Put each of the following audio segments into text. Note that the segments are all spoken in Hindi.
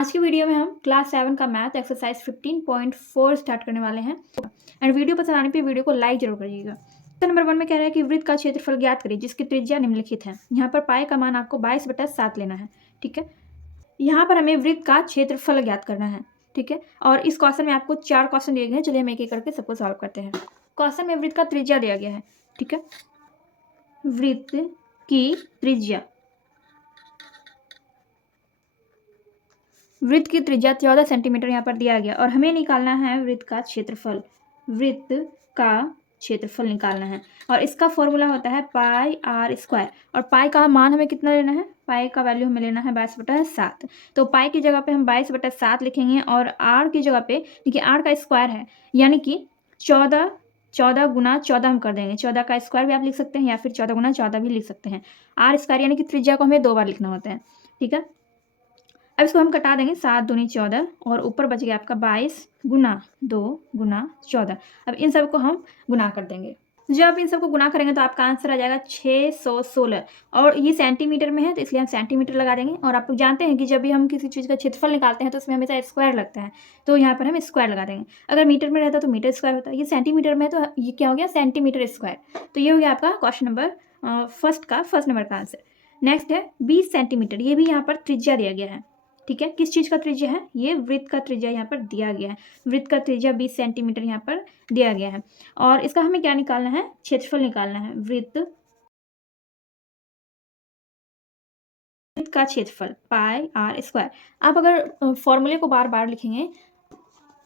आज की वीडियो में हम क्लास 7 का मैथ एक्सरसाइज 15.4 स्टार्ट करने वाले हैं एंड वीडियो पसंद आने पे वीडियो को लाइक जरूर करिएगा। नंबर 1 में कह रहा है कि वृत्त का क्षेत्रफल ज्ञात करिए जिसकी त्रिज्या निम्नलिखित है। यहाँ पर पाई का मान आपको 22/7 लेना है। ठीक है, यहाँ पर हमें वृत्त का क्षेत्रफल ज्ञात करना है। ठीक है, और इस क्वेश्चन में आपको 4 क्वेश्चन दिए गए हैं। चलिए हम एक एक करके सबको सॉल्व करते हैं। क्वेश्चन में वृत्त का त्रिज्या दिया गया है। ठीक है, वृत्त की त्रिज्या, वृत्त की त्रिज्या 14 सेंटीमीटर यहाँ पर दिया गया और हमें निकालना है वृत्त का क्षेत्रफल। वृत्त का क्षेत्रफल निकालना है और इसका फॉर्मूला होता है पाई आर स्क्वायर। और पाई का मान हमें कितना लेना है? पाई का वैल्यू हमें लेना है 22/7। तो पाई की जगह पे हम 22/7 लिखेंगे और आर की जगह पे देखिए आर का स्क्वायर है यानी कि 14 गुना 14 हम कर देंगे। 14 का स्क्वायर भी आप लिख सकते हैं या फिर 14 गुना 14 भी लिख सकते हैं। आर स्क्वायर यानी कि त्रिज्या को हमें 2 बार लिखना होता है। ठीक है, अब इसको हम कटा देंगे। 7 दूनी 14 और ऊपर बच गया आपका 22 गुना 2 गुना 14। अब इन सबको हम गुना कर देंगे। जब आप इन सबको गुना करेंगे तो आपका आंसर आ जाएगा 616 और ये सेंटीमीटर में है तो इसलिए हम सेंटीमीटर लगा देंगे। और आप लोग जानते हैं कि जब भी हम किसी चीज़ का क्षेत्रफल निकालते हैं तो उसमें हमेशा स्क्वायर लगता है, तो यहाँ पर हम स्क्वायर लगा देंगे। अगर मीटर में रहता तो मीटर स्क्वायर होता है, ये सेंटीमीटर में है तो ये क्या हो गया? Centimetre square. तो ये हो गया आपका क्वेश्चन नंबर फर्स्ट नंबर का आंसर। नेक्स्ट है 20 सेंटीमीटर। ये भी यहाँ पर त्रिज्या दिया गया है। ठीक है, किस चीज़ का त्रिज्या है? ये वृत्त का त्रिज्या यहाँ पर दिया गया है। वृत्त का त्रिज्या 20 सेंटीमीटर यहाँ पर दिया गया है और इसका हमें क्या निकालना है? क्षेत्रफल निकालना है। वृत्त का क्षेत्रफल पाई आर स्क्वायर। आप अगर फॉर्मूले को बार बार लिखेंगे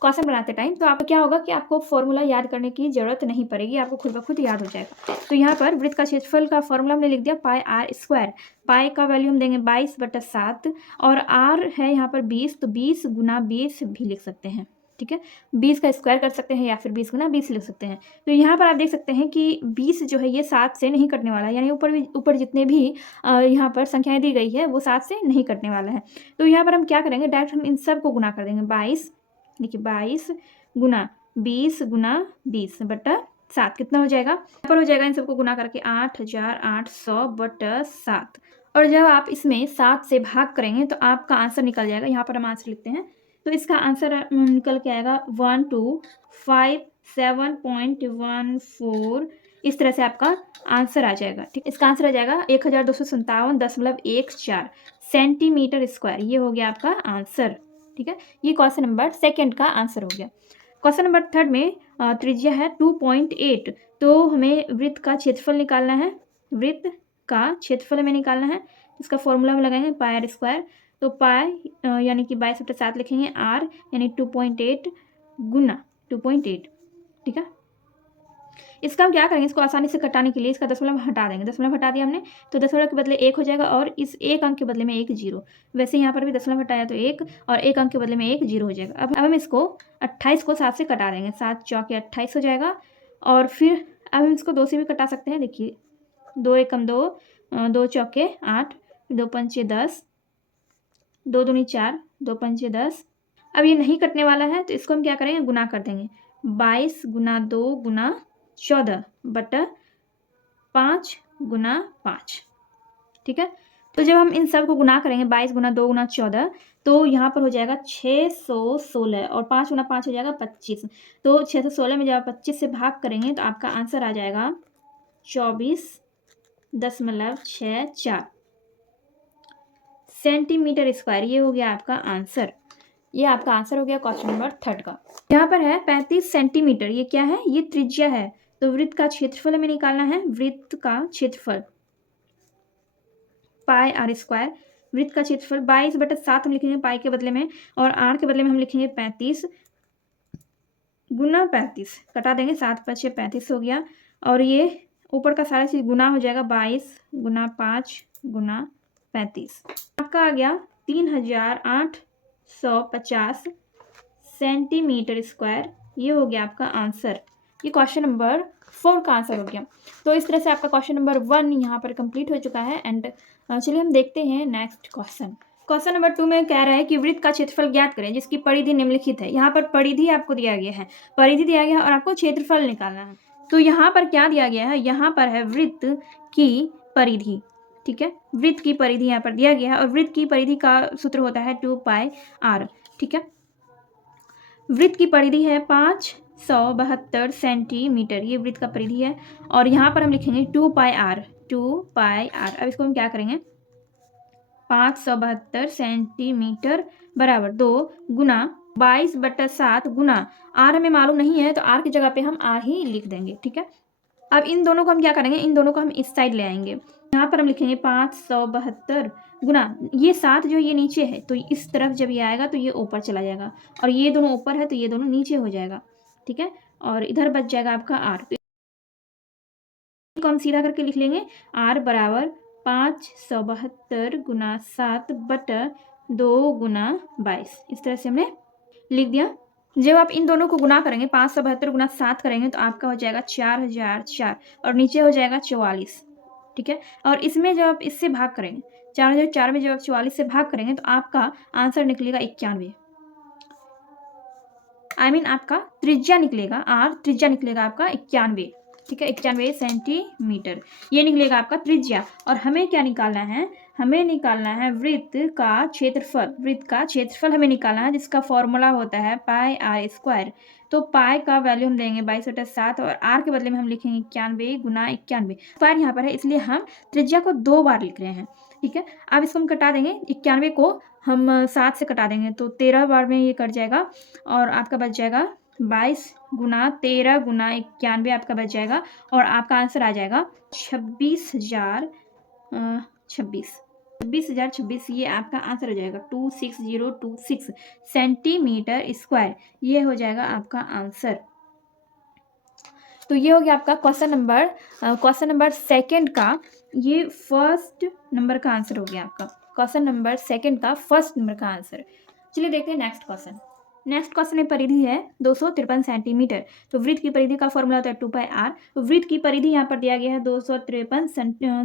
क्वेश्चन बनाते टाइम तो आपको क्या होगा कि आपको फॉर्मूला याद करने की जरूरत नहीं पड़ेगी, आपको खुद ब खुद याद हो जाएगा। तो यहाँ पर वृत्त का क्षेत्रफल का फॉर्मूला हमने लिख दिया पाई आर स्क्वायर। पाई का वैल्यू हम देंगे 22/7 और आर है यहाँ पर 20, तो 20 गुना 20 भी लिख सकते हैं। ठीक है, 20 का स्क्वायर कर सकते हैं या फिर 20 गुना 20 लिख सकते हैं। तो यहाँ पर आप देख सकते हैं कि 20 जो है ये 7 से नहीं कटने वाला है, यानी ऊपर जितने भी यहाँ पर संख्याएं दी गई है वो 7 से नहीं कटने वाला है। तो यहाँ पर हम क्या करेंगे? डायरेक्ट हम इन सब को गुना कर देंगे। 22 देखिए 22 गुना 20 गुना 20/7 कितना हो जाएगा? यहाँ पर हो जाएगा इन सबको गुना करके 8800/7। और जब आप इसमें 7 से भाग करेंगे तो आपका आंसर निकल जाएगा। यहाँ पर हम आंसर लिखते हैं तो इसका आंसर निकल के आएगा 1257.14। इस तरह से आपका आंसर आ जाएगा। ठीक, इसका आंसर आ जाएगा 1257.14 सेंटीमीटर स्क्वायर। ये हो गया आपका आंसर। ठीक है, ये क्वेश्चन नंबर सेकंड का आंसर हो गया। क्वेश्चन नंबर थर्ड में त्रिज्या है 2.8, तो हमें वृत्त का क्षेत्रफल निकालना है। वृत्त का क्षेत्रफल हमें निकालना है, इसका फॉर्मूला हम लगाएंगे पाई आर स्क्वायर। तो पाई यानी कि 22/7 लिखेंगे, आर यानी 2.8 गुना 2.8। ठीक है, इसका हम क्या करेंगे? इसको आसानी से कटाने के लिए इसका दशमलव हटा देंगे। दशमलव हटा दिया हमने तो दशमलव के बदले 1 हो जाएगा और इस 1 अंक के बदले में 1 0। वैसे यहाँ पर भी दशमलव हटाया तो 1 और 1 अंक के बदले में 1 0 हो जाएगा। अब हम इसको 28 को 7 से कटा देंगे। 7 चौके 28 हो जाएगा और फिर अब हम इसको 2 से भी कटा सकते हैं। देखिए 2 एकम 2, 2 चौके 8, 2 पंचे 10, 2 दूनी 4, 2 पंचे 10। अब ये नहीं कटने वाला है तो इसको हम क्या करेंगे? गुना कर देंगे। 22 गुना 2 गुना 14/5 गुना 5। ठीक है, तो जब हम इन सब को गुना करेंगे 22 गुना 2 गुना 14 तो यहाँ पर हो जाएगा 616 और 5 गुना 5 हो जाएगा 25। तो 616 में जब आप 25 से भाग करेंगे तो आपका आंसर आ जाएगा 24.64 सेंटीमीटर स्क्वायर। ये हो गया आपका आंसर। ये आपका आंसर हो गया क्वेश्चन नंबर थर्ड का। यहाँ पर है 35 सेंटीमीटर। ये क्या है? ये त्रिज्या है। तो वृत्त का क्षेत्रफल हमें निकालना है। वृत्त का क्षेत्रफल पाई आर स्क्वायर। वृत्त का क्षेत्रफल 22/7 हम लिखेंगे पाई के बदले में और आर के बदले में हम लिखेंगे 35 गुना 35। कटा देंगे, 7 5 35 हो गया और ये ऊपर का सारा चीज़ गुना हो जाएगा। 22 गुना 5 गुना 35 आपका आ गया 3850 सेंटीमीटर स्क्वायर। ये हो गया आपका आंसर। ये क्वेश्चन नंबर 4 का आंसर हो गया। तो इस तरह से आपका क्वेश्चन नंबर 1 यहाँ पर कंप्लीट हो चुका है। एंड चलिए हम देखते हैं नेक्स्ट क्वेश्चन। क्वेश्चन नंबर 2 में कह रहा है कि वृत्त का क्षेत्रफल ज्ञात करें जिसकी परिधि निम्नलिखित है। यहाँ पर परिधि आपको दिया गया है, परिधि दिया गया है और आपको क्षेत्रफल निकालना है। तो यहाँ पर क्या दिया गया है? यहाँ पर है वृत्त की परिधि। ठीक है। वृत्त की परिधि यहाँ पर दिया गया है और वृत्त की परिधि का सूत्र होता है 2πr, ठीक है। वृत्त की परिधि है 572 सेंटीमीटर, ये वृत्त का परिधि है और यहाँ पर हम लिखेंगे 2πr, 2πr। अब इसको हम क्या करेंगे, 572 सेंटीमीटर बराबर 2 गुना 22/7 गुना आर हमें मालूम नहीं है तो आर की जगह पे हम आर ही लिख देंगे, ठीक है। अब इन दोनों को हम क्या करेंगे, इन दोनों को हम इस साइड ले आएंगे। यहाँ पर हम लिखेंगे 572 गुना ये 7 जो ये नीचे है तो इस तरफ जब ये आएगा तो ये ऊपर चला जाएगा और ये दोनों ऊपर है तो ये दोनों नीचे हो जाएगा, ठीक है। और इधर बच जाएगा आपका आर, तो हम सीधा करके लिख लेंगे आर बराबर 572 गुना 7/2 गुना 22। इस तरह से हमने लिख दिया। जब आप इन दोनों को गुना करेंगे 572 गुना 7 करेंगे तो आपका हो जाएगा 4004 और नीचे हो जाएगा 44, ठीक है। और इसमें जब आप इससे भाग करेंगे 4004 में जब आप 44 से भाग करेंगे तो आपका आंसर निकलेगा 91, आपका त्रिज्या निकलेगा, आर त्रिज्या निकलेगा आपका 91, ठीक है। 91 सेंटीमीटर ये निकलेगा आपका त्रिज्या। और हमें क्या निकालना है, हमें निकालना है वृत्त का क्षेत्रफल। वृत्त का क्षेत्रफल हमें निकालना है जिसका फॉर्मूला होता है पाई आर स्क्वायर। तो पाई का वैल्यू हम देंगे 22/7 और आर के बदले में हम लिखेंगे 91 गुना 91। स्क्वायर यहाँ पर है इसलिए हम त्रिज्या को 2 बार लिख रहे हैं, ठीक है। अब इसको हम कटा देंगे, 91 को हम 7 से कटा देंगे तो 13 बार में ये कट जाएगा और आपका बच जाएगा 22 गुना 13 गुना 91 आपका बच जाएगा और आपका आंसर आ जाएगा 26,026 ये आपका आंसर हो जाएगा 26026 सेंटीमीटर स्क्वायर, ये हो जाएगा आपका आंसर। तो ये हो गया आपका क्वेश्चन नंबर सेकंड का, ये फर्स्ट नंबर का आंसर हो गया आपका क्वेश्चन नंबर सेकंड का फर्स्ट नंबर का आंसर। चलिए देखते हैं नेक्स्ट क्वेश्चन। नेक्स्ट क्वेश्चन में परिधि है 253 सेंटीमीटर। तो वृत्त की परिधि का फॉर्मूला होता है 2πr। तो वृत्त की परिधि यहाँ पर दिया गया है 253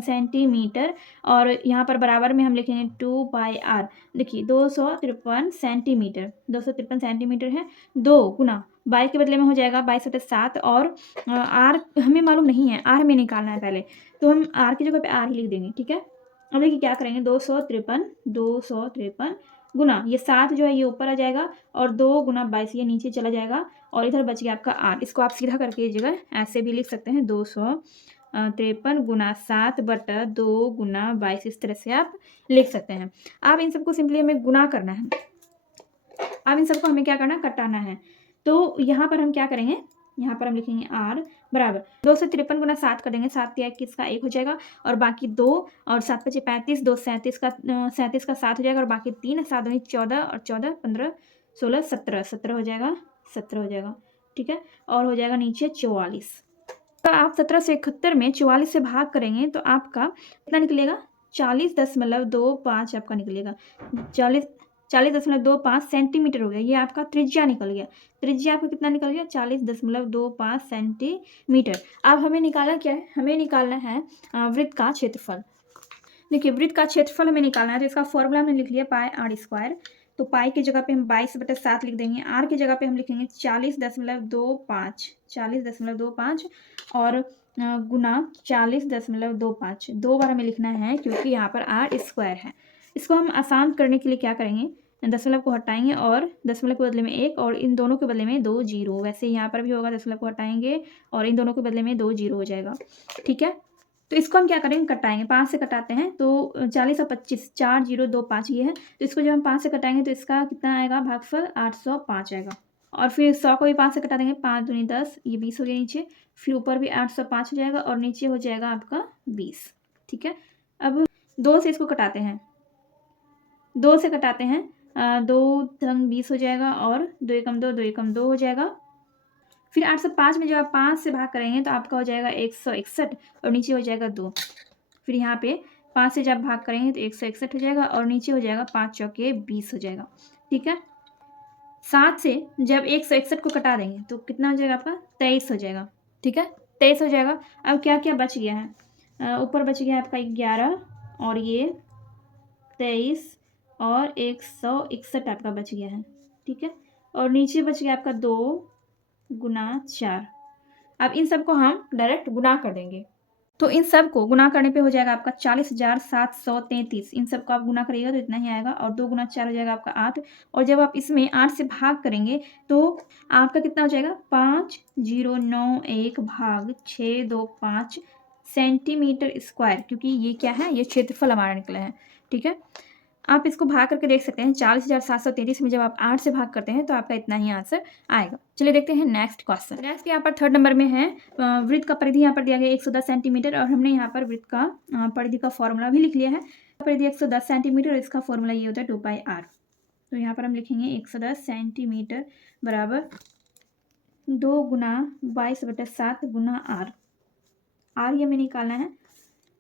सेंटीमीटर और यहाँ पर बराबर में हम लिखेंगे 2πr। देखिए 253 सेंटीमीटर, 253 सेंटीमीटर है, 2 गुना 22 के बदले में हो जाएगा 22/7 और आर हमें मालूम नहीं है, आर हमें निकालना है पहले, तो हम आर की जगह पे आर ही लिख देंगे, ठीक है। अब देखिए क्या करेंगे, 253 गुना ये 7 जो है ये ऊपर आ जाएगा और 2 गुना 22 ये नीचे चला जाएगा और इधर बच गया आपका आर। इसको आप सीधा करके ये जगह ऐसे भी लिख सकते हैं 253 गुना 7/2 गुना 22, इस तरह से आप लिख सकते हैं। अब इन सबको सिंपली हमें गुना करना है, अब इन सबको हमें क्या करना है, कटाना है। तो यहाँ पर हम क्या करेंगे, यहाँ पर हम लिखेंगे आर बराबर 253 गुना 7 कर देंगे, 7 या 21 का 1 हो जाएगा और बाकी 2 और 7 बचे 35, 2 37 का 7 हो जाएगा और बाकी 3, 7 दूनी 14 और 14 15 16 17 हो जाएगा, 17 हो जाएगा, ठीक है। और हो जाएगा नीचे 44। तो आप 17 से 71 में 44 से भाग करेंगे तो आपका कितना निकलेगा, 40.25 आपका निकलेगा, 40.25 सेंटीमीटर हो गया। ये आपका त्रिज्या निकल गया, त्रिज्या आपका कितना निकल गया, 40.25 सेंटीमीटर। अब हमें निकालना क्या है, हमें निकालना है वृत्त का क्षेत्रफल। देखिए वृत्त का क्षेत्रफल हमें निकालना है तो इसका फॉर्मूला हमने लिख लिया पाई आर स्क्वायर। तो पाई की जगह पे हम 22/7 लिख देंगे, आर की जगह पे हम लिखेंगे 40.25 और गुना 40.25, 2 बार हमें लिखना है क्योंकि यहाँ पर आर स्क्वायर है। इसको हम आसान करने के लिए क्या करेंगे, दशमलव को हटाएंगे और दशमलव के बदले में 1 और इन दोनों के बदले में 2 जीरो, वैसे यहाँ पर भी होगा, दशमलव को हटाएंगे और इन दोनों के बदले में 2 जीरो हो जाएगा, ठीक है। तो इसको हम क्या करेंगे, कटाएंगे, 5 से कटाते हैं तो 40 और 25 4025 ये है, तो इसको जब हम 5 से कटाएंगे तो इसका कितना आएगा भागफल, 805 आएगा। और फिर 100 को भी 5 से कटा देंगे, 5 दूनी 10, ये 20 हो गया नीचे, फिर ऊपर भी 805 हो जाएगा और नीचे हो जाएगा आपका 20, ठीक है। अब 2 से इसको कटाते हैं, 2 से कटाते हैं, 2 धन 20 हो जाएगा और 2 एकम 2, 2 एकम 2 हो जाएगा। फिर 805 में जब आप 5 से भाग करेंगे तो आपका हो जाएगा 161 और नीचे हो जाएगा 2। फिर यहाँ पे 5 से जब भाग करेंगे तो 161 हो जाएगा और नीचे हो जाएगा 5 चौके 20 हो जाएगा, ठीक है। 7 से जब 161 को कटा देंगे तो कितना हो जाएगा आपका, 23 हो जाएगा, ठीक है, 23 हो जाएगा। अब क्या क्या बच गया है, ऊपर बच गया है आपका 11 और ये 23 और 161 आपका बच गया है, ठीक है। और नीचे बच गया आपका 2 गुना 4। अब इन सबको हम डायरेक्ट गुना कर देंगे, तो इन सब को गुना करने पे हो जाएगा आपका 40,733। इन सब को आप गुना करिएगा तो इतना ही आएगा, और 2 गुना 4 हो जाएगा आपका 8। और जब आप इसमें 8 से भाग करेंगे तो आपका कितना हो जाएगा 5091 भाग 625 सेंटीमीटर स्क्वायर, क्योंकि ये क्या है, ये क्षेत्रफल हमारा निकला है। ठीक है, आप इसको भाग करके देख सकते हैं। 40,733 में जब आप 8 से भाग करते हैं तो आपका इतना ही आंसर आएगा। चलिए देखते हैं नेक्स्ट क्वेश्चन। नेक्स्ट यहाँ पर 3rd नंबर में है, वृत्त का परिधि यहाँ पर दिया गया 110 सेंटीमीटर, और हमने यहाँ पर वृत्त का परिधि का फॉर्मूला भी लिख लिया है। परिधि 110 सेंटीमीटर और इसका फॉर्मूला ये होता है 2πr। तो यहाँ पर हम लिखेंगे 110 सेंटीमीटर बराबर 2 गुना 22/7 गुना r। r ये हमें निकालना है।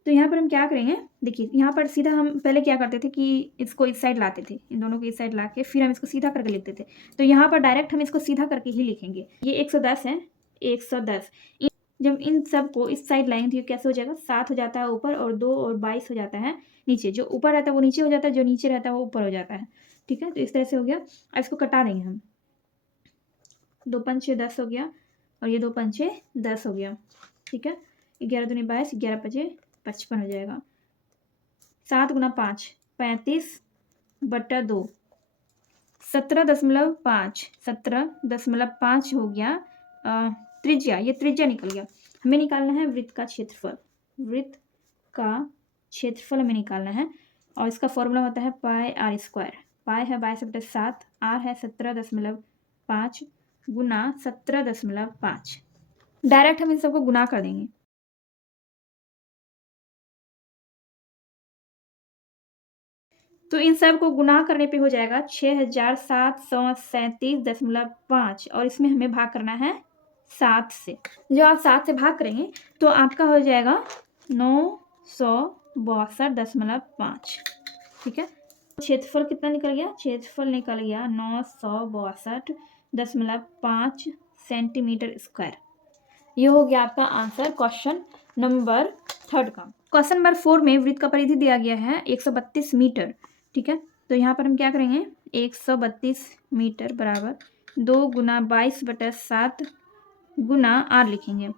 तो यहाँ पर हम क्या करेंगे, देखिए यहाँ पर सीधा हम पहले क्या करते थे कि इसको इस साइड लाते थे, इन दोनों को इस साइड ला के फिर हम इसको सीधा करके लिखते थे। तो यहाँ पर डायरेक्ट हम इसको सीधा करके ही लिखेंगे। ये 110 है, 110। जब इन सब को इस साइड लाएंगे तो ये कैसे हो जाएगा, 7 हो जाता है ऊपर, और 2 और 22 हो जाता है नीचे। जो ऊपर रहता है वो नीचे हो जाता है, जो नीचे रहता है वो ऊपर हो जाता है। ठीक है, तो इस तरह से हो गया। अब इसको कटा देंगे हम। 2 पंचे 10 हो गया, और ये 2 पंचे 10 हो गया। ठीक है, 11 दूनी 22, 11 पचे 55 हो जाएगा। 7 गुना 5 35/2, 17.5, 17.5 हो गया त्रिज्या। ये त्रिज्या निकल गया। हमें निकालना है वृत्त का क्षेत्रफल। वृत्त का क्षेत्रफल हमें निकालना है, और इसका फॉर्मूला होता है πr²। पाई है 22/7, r है 17.5 गुना 17.5। डायरेक्ट हम इन सबको गुना कर देंगे। तो इन सब को गुना करने पे हो जाएगा 6,737.5, और इसमें हमें भाग करना है 7 से। जब आप 7 से भाग करेंगे तो आपका हो जाएगा 962.5। ठीक है, क्षेत्रफल कितना निकल गया, क्षेत्रफल निकल गया 962.5 सेंटीमीटर स्क्वायर। ये हो गया आपका आंसर क्वेश्चन नंबर 3 का। क्वेश्चन नंबर 4 में वृत्त का परिधि दिया गया है 132 मीटर। ठीक है, तो यहाँ पर हम क्या करेंगे, 132 मीटर बराबर 2 गुना 22/7 गुना r लिखेंगे।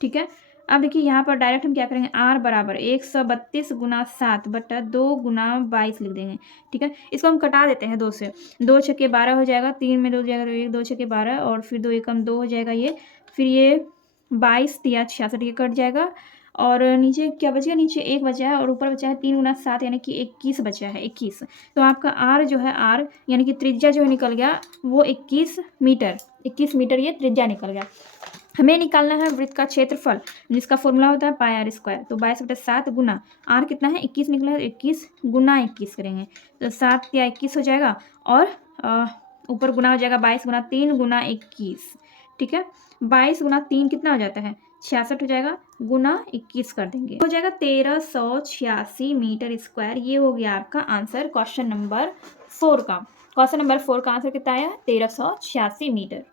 ठीक है, अब देखिए यहाँ पर डायरेक्ट हम क्या करेंगे, r बराबर 132 गुना 7/2 गुना 22 लिख देंगे। ठीक है, इसको हम कटा देते हैं 2 से। 2 छक्के 12 हो जाएगा, 3 में 2 हो जाएगा तो 1, 2 छक्के 12, और फिर 2 एकम 2 हो जाएगा ये। फिर ये 22 या 66 ये कट जाएगा, और नीचे क्या बचेगा, नीचे 1 बचा है, और ऊपर बचा है 3 गुना 7 यानी कि 21 बचा है, 21। तो आपका r जो है, r यानी कि त्रिज्या जो है निकल गया वो 21 मीटर। 21 मीटर ये त्रिज्या निकल गया। हमें निकालना है वृत्त का क्षेत्रफल, जिसका फॉर्मूला होता है πr²। तो 22/7 गुना r कितना है, 21 निकला है, 21 गुना 21 करेंगे तो 7 या 21 हो जाएगा, और ऊपर गुना हो जाएगा 22 गुना 3 गुना 21। ठीक है, 22 गुना 3 कितना हो जाता है, 66 हो जाएगा, गुना 21 कर देंगे, हो जाएगा 1386 मीटर स्क्वायर। ये हो गया आपका आंसर क्वेश्चन नंबर 4 का। क्वेश्चन नंबर 4 का आंसर कितना आया, 1386 मीटर।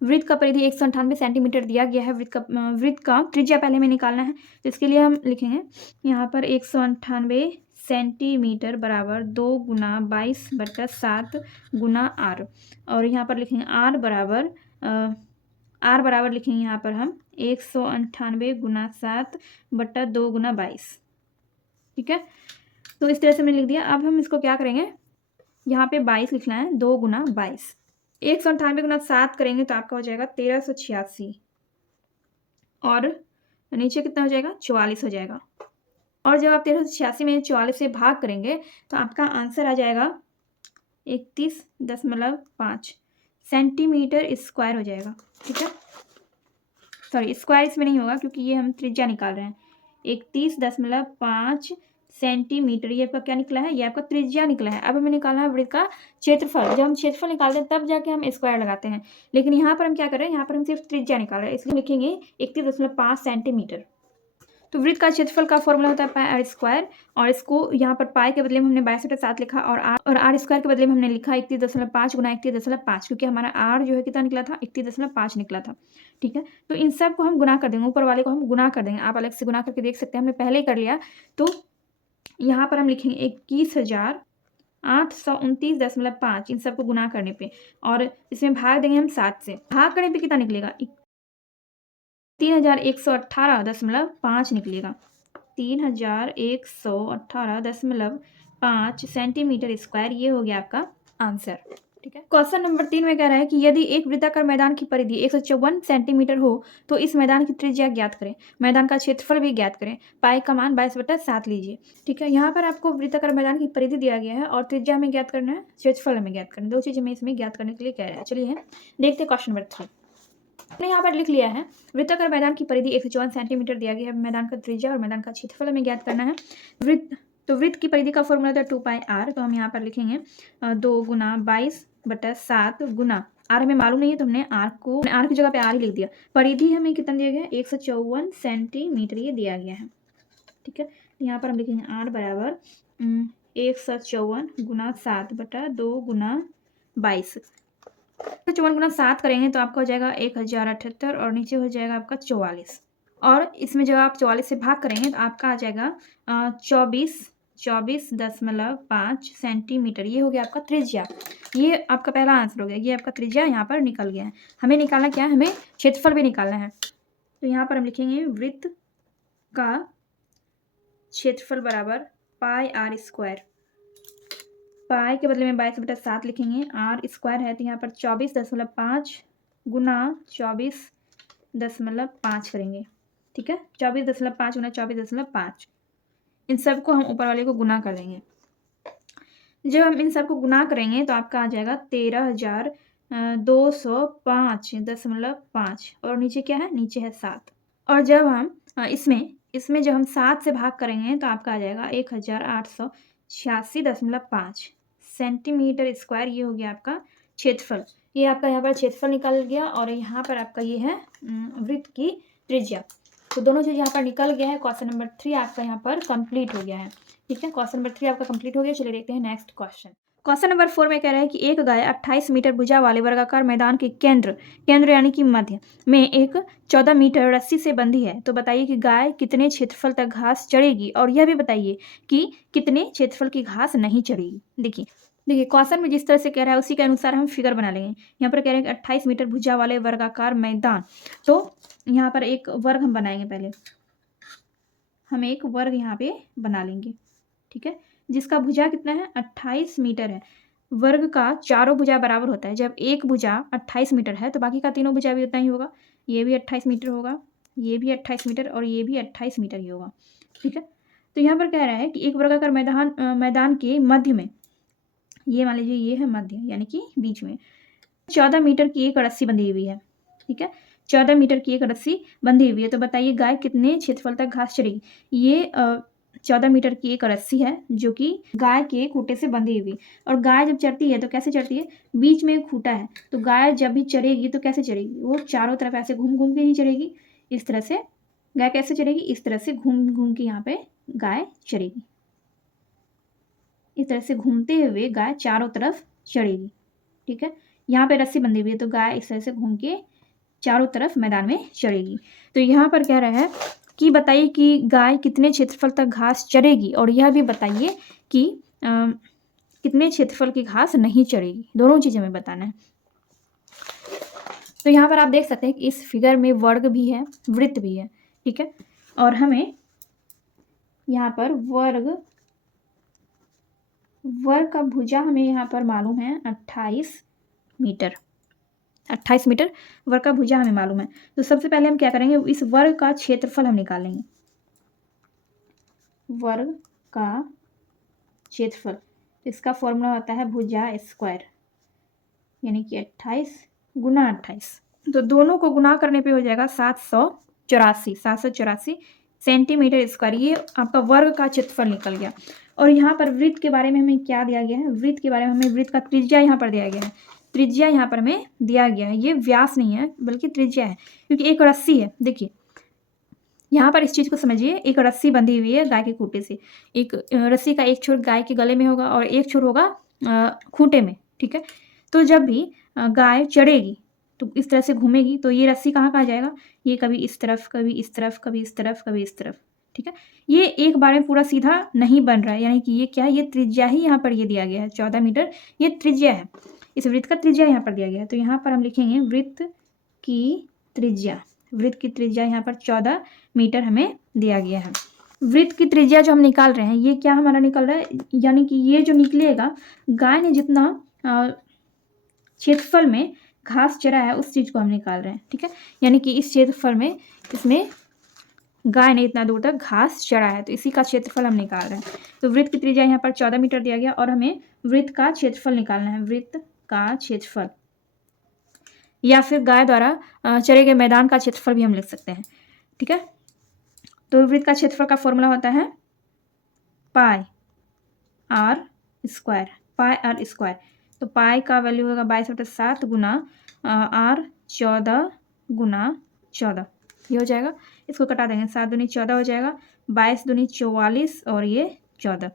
वृत्त का परिधि 198 सेंटीमीटर दिया गया है। वृत्त का त्रिज्या पहले हमें निकालना है, तो इसके लिए हम लिखेंगे यहाँ पर 198 सेंटीमीटर बराबर 2 गुना 22/7 गुना r, और यहाँ पर लिखेंगे r बराबर लिखेंगे यहाँ पर हम 198 गुना 7/2 गुना 22। ठीक है, तो इस तरह से हमने लिख दिया। अब हम इसको क्या करेंगे, यहाँ पे 22 लिखना है, 2 गुना 22। 198 गुना 7 करेंगे तो आपका हो जाएगा 1386, और नीचे कितना हो जाएगा, 44 हो जाएगा। और जब आप 1386 में 44 से भाग करेंगे तो आपका आंसर आ जाएगा 31.5 सेंटीमीटर स्क्वायर हो जाएगा। ठीक है, सॉरी स्क्वायर इसमें नहीं होगा क्योंकि ये हम त्रिज्या निकाल रहे हैं। 31.5 सेंटीमीटर ये आपका क्या निकला है, ये आपका त्रिज्या निकला है। अब हमें निकालना है वृत्त का क्षेत्रफल। जब हम क्षेत्रफल निकालते हैं तब जाके हम स्क्वायर लगाते हैं, लेकिन यहाँ पर हम क्या कर रहे हैं, यहाँ पर हम सिर्फ त्रिज्या निकाल रहे हैं, इसलिए लिखेंगे 31.5 सेंटीमीटर। तो वृत्त का क्षेत्रफल का फॉर्मूला होता है πr², और इसको यहाँ पर पाई के बदले में हमने 22/7 लिखा, और r² के बदले में हमने लिखा 31.5 गुना 31.5, क्योंकि हमारा r जो है कितना निकला था, 31.5 निकला था। ठीक है, तो इन सब को हम गुना कर देंगे, ऊपर वाले को हम गुना कर देंगे। आप अलग से गुना करके देख सकते हैं, हमने पहले ही कर लिया। तो यहाँ पर हम लिखेंगे 21,829.5 इन सबको गुना करने पे, और इसमें भाग देंगे हम 7 से। भाग करने पे कितना निकलेगा, 3118.5 निकलेगा। 3118.5 सेंटीमीटर स्क्वायर, ये हो गया आपका आंसर। ठीक है। क्वेश्चन नंबर 3 में कह रहा है कि यदि एक वृत्ताकार मैदान की परिधि 154 सेंटीमीटर हो तो इस मैदान की त्रिज्या ज्ञात करें, मैदान का क्षेत्रफल भी ज्ञात करें, पाई का मान 22/7 लीजिए। ठीक है। यहाँ पर आपको वृत्ताकार मैदान की परिधि दिया गया है और त्रिज्या हमें ज्ञात करना है, क्षेत्रफल हमें ज्ञात करना है। दो चीज़ हमें इसमें ज्ञात करने के लिए कह रहा है। चलिए देखते हैं क्वेश्चन नंबर 3। हमने यहाँ पर लिख लिया है वृत्ताकार मैदान की परिधि 154 सेंटीमीटर दिया गया है, मैदान का त्रिज्या और मैदान का क्षेत्रफल हमें ज्ञात करना है। वृत्त की परिधि का फॉर्मूला था 2πr, तो हम यहाँ पर लिखेंगे 2 गुना 22/7 गुना r हमें मालूम नहीं है तो हमने r की जगह पे r ही लिख दिया। परिधि हमें कितना दिया गया है 154 सेंटीमीटर ये दिया गया है। ठीक है। यहाँ पर हम लिखेंगे r बराबर 154 गुना 7/2 गुना 22। 54 गुना 7 करेंगे तो आपका हो जाएगा 1078 और नीचे हो जाएगा आपका 44, और इसमें जब आप 44 से भाग करेंगे तो आपका आ जाएगा 24.5 सेंटीमीटर। ये हो गया आपका त्रिज्या। ये आपका पहला आंसर हो गया। ये आपका त्रिज्या यहाँ पर निकल गया है। हमें निकालना क्या है, हमें क्षेत्रफल भी निकालना है। तो यहाँ पर हम लिखेंगे वृत्त का क्षेत्रफल बराबर πr²। पाई के बदले में 22/7 लिखेंगे, r स्क्वायर है तो यहाँ पर 24.5 गुना 24.5 करेंगे। ठीक है। 24.5 गुना 24.5, इन सबको हम ऊपर वाले को गुना कर देंगे। जब हम इन सबको गुना करेंगे तो आपका आ जाएगा 13,205.5, और नीचे क्या है, नीचे है 7। और जब हम इसमें जब हम 7 से भाग करेंगे तो आपका आ जाएगा 1886.5 सेंटीमीटर स्क्वायर। ये हो गया आपका क्षेत्रफल। ये आपका यहाँ पर क्षेत्रफल निकल गया और यहाँ पर आपका ये है वृत्त की त्रिज्या। तो दोनों चीज़ यहाँ पर निकल गया है। क्वेश्चन नंबर 3 आपका यहाँ पर कंप्लीट हो गया है। ठीक है। क्वेश्चन नंबर 3 आपका कंप्लीट हो गया। चलिए देखते हैं नेक्स्ट क्वेश्चन। क्वेश्चन नंबर 4 में कह रहा है कि एक गाय 28 मीटर भुजा वाले वर्गाकार मैदान के केंद्र यानी कि मध्य में एक 14 मीटर रस्सी से बंधी है। तो बताइए कि गाय कितने क्षेत्रफल तक घास चरेगी, और यह भी बताइए कि कितने क्षेत्रफल की घास नहीं चरेगी। देखिए क्वेश्चन में जिस तरह से कह रहा है उसी के अनुसार हम फिगर बना लेंगे। यहाँ पर कह रहे हैं कि 28 मीटर भुजा वाले वर्गाकार मैदान, तो यहाँ पर एक वर्ग हम बनाएंगे। पहले हम एक वर्ग यहाँ पे बना लेंगे। ठीक है। जिसका भुजा कितना है, 28 मीटर है। वर्ग का चारों भुजा बराबर होता है। जब एक भुजा 28 मीटर है तो बाकी का तीनों भुजा भी उतना ही होगा। ये भी 28 मीटर होगा, ये भी 28 मीटर और ये भी 28 मीटर ही होगा। ठीक है। तो यहाँ पर कह रहा है कि एक वर्गाकार मैदान के मध्य में, ये मान लीजिए ये है मध्य यानी कि बीच में 14 मीटर की एक रस्सी बंधी हुई है। ठीक है। 14 मीटर की एक रस्सी बंधी हुई है। तो बताइए गाय कितने क्षेत्रफल तक घास चरेगी। ये 14 मीटर की एक रस्सी है जो कि गाय के खूंटे से बंधी हुई, और गाय जब चरती है तो कैसे चरती है, बीच में एक खूंटा है। तो गाय जब भी चरेगी तो कैसे चरेगी, वो चारों तरफ ऐसे घूम घूम के ही चरेगी। इस तरह से गाय कैसे चरेगी, इस तरह से घूम घूम के यहाँ पे गाय चरेगी। इस तरह से घूमते हुए गाय चारों तरफ चरेगी। ठीक है। यहाँ पे रस्सी बंधी हुई है तो गाय इस तरह से घूम के चारों तरफ मैदान में चरेगी। तो यहाँ पर कह रहा है कि बताइए कि गाय कितने क्षेत्रफल तक घास चरेगी, और यह भी बताइए कि कितने क्षेत्रफल की घास नहीं चरेगी। दोनों चीज़ें हमें बताना है। तो यहाँ पर आप देख सकते हैं कि इस फिगर में वर्ग भी है, वृत्त भी है। ठीक है। और हमें यहाँ पर वर्ग का भुजा हमें यहाँ पर मालूम है 28 मीटर। 28 मीटर वर्ग का भुजा हमें मालूम है। तो सबसे पहले हम क्या करेंगे, इस वर्ग का क्षेत्रफल हम निकालेंगे। वर्ग का क्षेत्रफल, इसका फॉर्मूला होता है भुजा स्क्वायर, यानी कि 28 गुना 28। तो दोनों को गुना करने पे हो जाएगा 784 सेंटीमीटर स्क्वायर। ये आपका वर्ग का क्षेत्रफल निकल गया। और यहाँ पर वृत्त के बारे में हमें क्या दिया गया है, वृत्त के बारे में हमें वृत्त का त्रिज्या यहाँ पर दिया गया है। त्रिज्या यहाँ पर हमें दिया गया है। ये व्यास नहीं है बल्कि त्रिज्या है, क्योंकि एक रस्सी है। देखिए यहाँ पर इस चीज़ को समझिए, एक रस्सी बंधी हुई है गाय के खूंटे से। एक रस्सी का एक छोर गाय के गले में होगा और एक छोर होगा खूंटे में। ठीक है। तो जब भी गाय चढ़ेगी तो इस तरह से घूमेगी, तो ये रस्सी कहाँ कहाँ जाएगा, ये कभी इस तरफ, कभी इस तरफ, कभी इस तरफ, कभी इस तरफ। ठीक है। ये एक बार में पूरा सीधा नहीं बन रहा है, यानी कि ये क्या है, ये त्रिज्या ही यहाँ पर ये दिया गया है 14 मीटर, ये त्रिज्या है। इस वृत्त का त्रिज्या यहाँ पर दिया गया है। तो यहाँ पर हम लिखेंगे वृत्त की त्रिज्या। वृत्त की त्रिज्या यहाँ पर 14 मीटर हमें दिया गया है। वृत्त की त्रिज्या जो हम निकाल रहे हैं ये क्या हमारा निकल रहा है, यानी कि ये जो निकलेगा गाय ने जितना क्षेत्रफल में घास चरा है उस चीज़ को हम निकाल रहे हैं। ठीक है, यानी कि इस क्षेत्रफल में इसमें गाय ने इतना दूर तक घास चरा है तो इसी का क्षेत्रफल हम निकाल रहे हैं। तो वृत्त की त्रिज्या यहाँ पर 14 मीटर दिया गया और हमें वृत्त का क्षेत्रफल निकालना है। वृत्त का क्षेत्रफल या फिर गाय द्वारा चरे गए मैदान का क्षेत्रफल भी हम लिख सकते हैं। ठीक है, तो वृत्त का क्षेत्रफल का फॉर्मूला होता है pi r square. Pi r square, तो पाई का वैल्यू होगा 22/7 गुना आर 14 गुना 14, ये हो जाएगा। इसको कटा देंगे, 7 दूनी 14 हो जाएगा, 22 दूनी 44 और ये 14,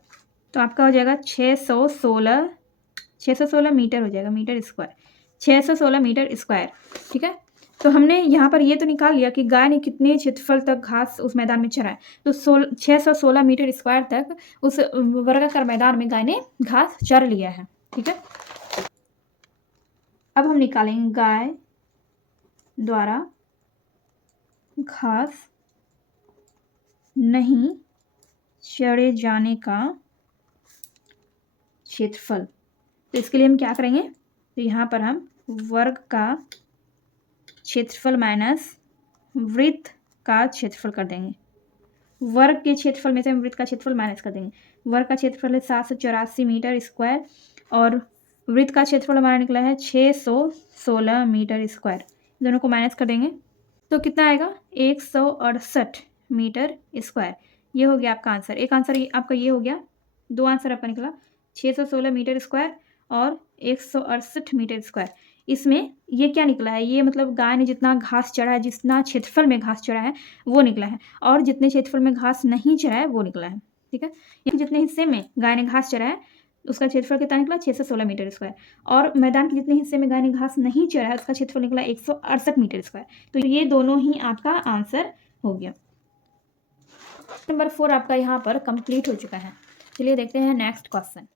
तो आपका हो जाएगा 616 मीटर हो जाएगा, मीटर स्क्वायर, 616 मीटर स्क्वायर। ठीक है, तो हमने यहाँ पर ये तो निकाल लिया कि गाय ने कितने क्षेत्रफल तक घास उस मैदान में चरा है, तो 616 मीटर स्क्वायर तक उस वर्गाकार मैदान में गाय ने घास चर लिया है। ठीक है, अब हम निकालेंगे गाय द्वारा घास नहीं चरे जाने का क्षेत्रफल। तो इसके लिए हम क्या करेंगे, तो यहाँ पर हम वर्ग का क्षेत्रफल माइनस वृत्त का क्षेत्रफल कर देंगे। वर्ग के क्षेत्रफल में से हम वृत्त का क्षेत्रफल माइनस कर देंगे। वर्ग का क्षेत्रफल है 784 मीटर स्क्वायर और वृत्त का क्षेत्रफल हमारा निकला है 616 मीटर स्क्वायर। दोनों को माइनस कर देंगे तो कितना आएगा, 168 मीटर स्क्वायर। ये हो गया आपका आंसर। एक आंसर ये आपका ये हो गया, दो आंसर आपका निकला, 616 मीटर स्क्वायर और 168 मीटर स्क्वायर। इसमें ये क्या निकला है, ये मतलब गाय ने जितना घास चढ़ा है, जितना क्षेत्रफल में घास चढ़ा है वो निकला है, और जितने क्षेत्रफल में घास नहीं चढ़ा है वो निकला है। ठीक है, ये जितने हिस्से में गाय ने घास चढ़ा है उसका क्षेत्रफल कितना निकला, 616 मीटर स्क्वायर, और मैदान के जितने हिस्से में गाय ने घास नहीं चढ़ा है उसका क्षेत्रफल निकला 168 मीटर स्क्वायर। तो ये दोनों ही आपका आंसर हो गया। नंबर 4 आपका यहाँ पर कंप्लीट हो चुका है। चलिए देखते हैं नेक्स्ट क्वेश्चन।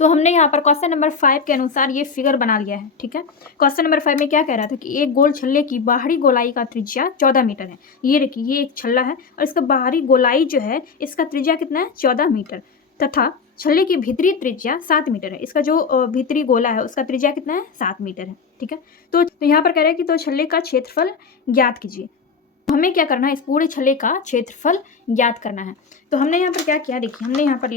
तो हमने यहाँ पर क्वेश्चन नंबर 5 के अनुसार ये फिगर बना लिया है। ठीक है, क्वेश्चन नंबर 5 में क्या कह रहा था कि एक गोल छल्ले की बाहरी गोलाई का त्रिज्या 14 मीटर है। ये देखिए, ये एक छल्ला है और इसका बाहरी गोलाई जो है इसका त्रिज्या कितना है, 14 मीटर, तथा छल्ले की भीतरी त्रिज्या 7 मीटर है। इसका जो भीतरी गोला है उसका त्रिज्या कितना है, 7 मीटर है। ठीक है, तो यहाँ पर कह रहा है कि तो छल्ले का क्षेत्रफल ज्ञात कीजिए। हमें क्या करना है, इस पूरे छल्ले का क्षेत्रफल ज्ञात करना है। तो हमने यहाँ पर क्या किया, देखिए हमने यहाँ पर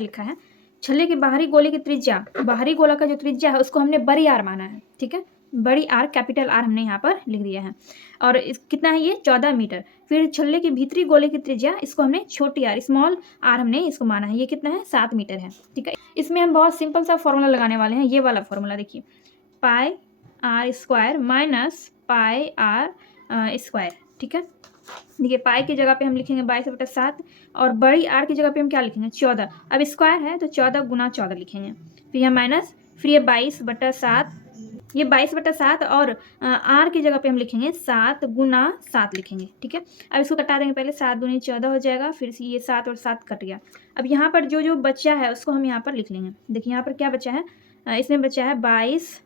लिखा है छल्ले के बाहरी गोले की त्रिज्या, बाहरी गोला का जो त्रिज्या है उसको हमने बड़ी आर माना है। ठीक है, बड़ी आर, कैपिटल आर हमने यहाँ पर लिख दिया है, और कितना है ये 14 मीटर। फिर छल्ले के भीतरी गोले की त्रिज्या, इसको हमने छोटी आर, स्मॉल आर हमने इसको माना है, ये कितना है 7 मीटर है। ठीक है, इसमें हम बहुत सिंपल सा फॉर्मूला लगाने वाले हैं, ये वाला फॉर्मूला देखिए, pi r square minus pi r square. ठीक है, देखिए पाई की जगह पे हम लिखेंगे 22/7 और बड़ी आर की जगह पे हम क्या लिखेंगे, 14। अब स्क्वायर है तो 14 गुना 14 लिखेंगे, फिर यहाँ माइनस, फिर ये 22/7, ये 22/7 और आर की जगह पे हम लिखेंगे 7 गुना 7 लिखेंगे। ठीक है, अब इसको कटा देंगे, पहले 7 दूनी 14 हो जाएगा, फिर ये 7 और 7 कट गया। अब यहाँ पर जो जो बचा है उसको हम यहाँ पर लिख लेंगे। देखिए यहाँ पर क्या बचा है, इसमें बचा है 22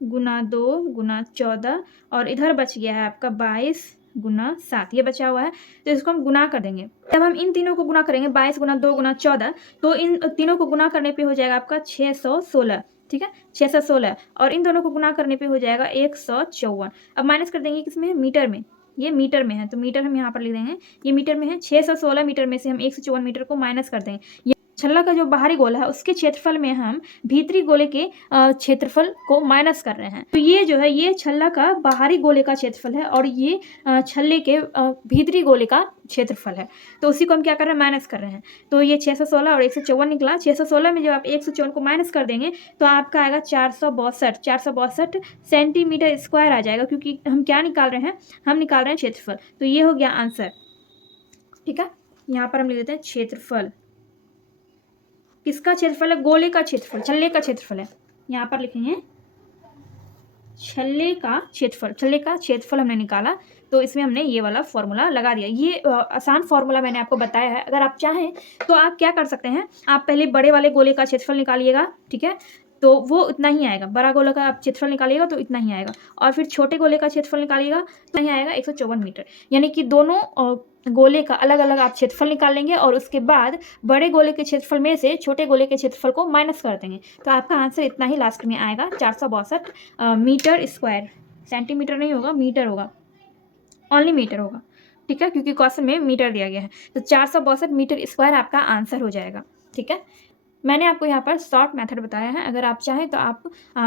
गुना 2 गुना 14 और इधर बच गया है आपका 22 गुना 7, ये बचा हुआ है, तो इसको हम गुना कर देंगे। जब हम इन तीनों को गुना करेंगे 22 गुना 2 गुना 14, तो इन तीनों को गुना करने पे हो जाएगा आपका 616। ठीक है, 616, और इन दोनों को गुना करने पे हो जाएगा 154। अब माइनस कर देंगे किसमें, मीटर में, ये मीटर में है तो मीटर हम यहाँ पर लिख देंगे, ये मीटर में है। 616 मीटर में से हम 154 मीटर को माइनस कर देंगे। छल्ला का जो बाहरी गोला है उसके क्षेत्रफल में हम भीतरी गोले के क्षेत्रफल को माइनस कर रहे हैं। तो ये जो है ये छल्ला का बाहरी गोले का क्षेत्रफल है और ये छल्ले के भीतरी गोले का क्षेत्रफल है, तो उसी को हम क्या कर रहे हैं, माइनस कर रहे हैं। तो ये 616 और 154 निकला। 616 में जब आप 154 को माइनस कर देंगे तो आपका आएगा 462 सेंटीमीटर स्क्वायर आ जाएगा, क्योंकि हम क्या निकाल रहे हैं, हम निकाल रहे हैं क्षेत्रफल। तो ये हो गया आंसर। ठीक है, यहाँ पर हम लिख देते हैं क्षेत्रफल, किसका क्षेत्रफल है, गोले का क्षेत्रफल, छल्ले का क्षेत्रफल है। यहाँ पर लिखेंगे छल्ले का क्षेत्रफल, छल्ले का क्षेत्रफल हमने निकाला, तो इसमें हमने ये वाला फॉर्मूला लगा दिया। ये आसान फॉर्मूला मैंने आपको बताया है। अगर आप चाहें तो आप क्या कर सकते हैं, आप पहले बड़े वाले गोले का क्षेत्रफल निकालिएगा। ठीक है, तो वो उतना ही आएगा। बड़ा गोले का आप क्षेत्रफल निकालिएगा तो इतना ही आएगा, और फिर छोटे गोले का क्षेत्रफल निकालिएगा तो नहीं आएगा 154 मीटर। यानी कि दोनों गोले का अलग अलग आप क्षेत्रफल निकाल लेंगे और उसके बाद बड़े गोले के क्षेत्रफल में से छोटे गोले के क्षेत्रफल को माइनस कर देंगे, तो आपका आंसर इतना ही लास्ट में आएगा, 462 मीटर स्क्वायर। सेंटीमीटर नहीं होगा, मीटर होगा, ओनली मीटर होगा, ठीक है, क्योंकि क्वेश्चन में मीटर दिया गया है। तो 462 मीटर स्क्वायर आपका आंसर हो जाएगा, ठीक है। मैंने आपको यहाँ पर शॉर्ट मेथड बताया है, अगर आप चाहें तो आप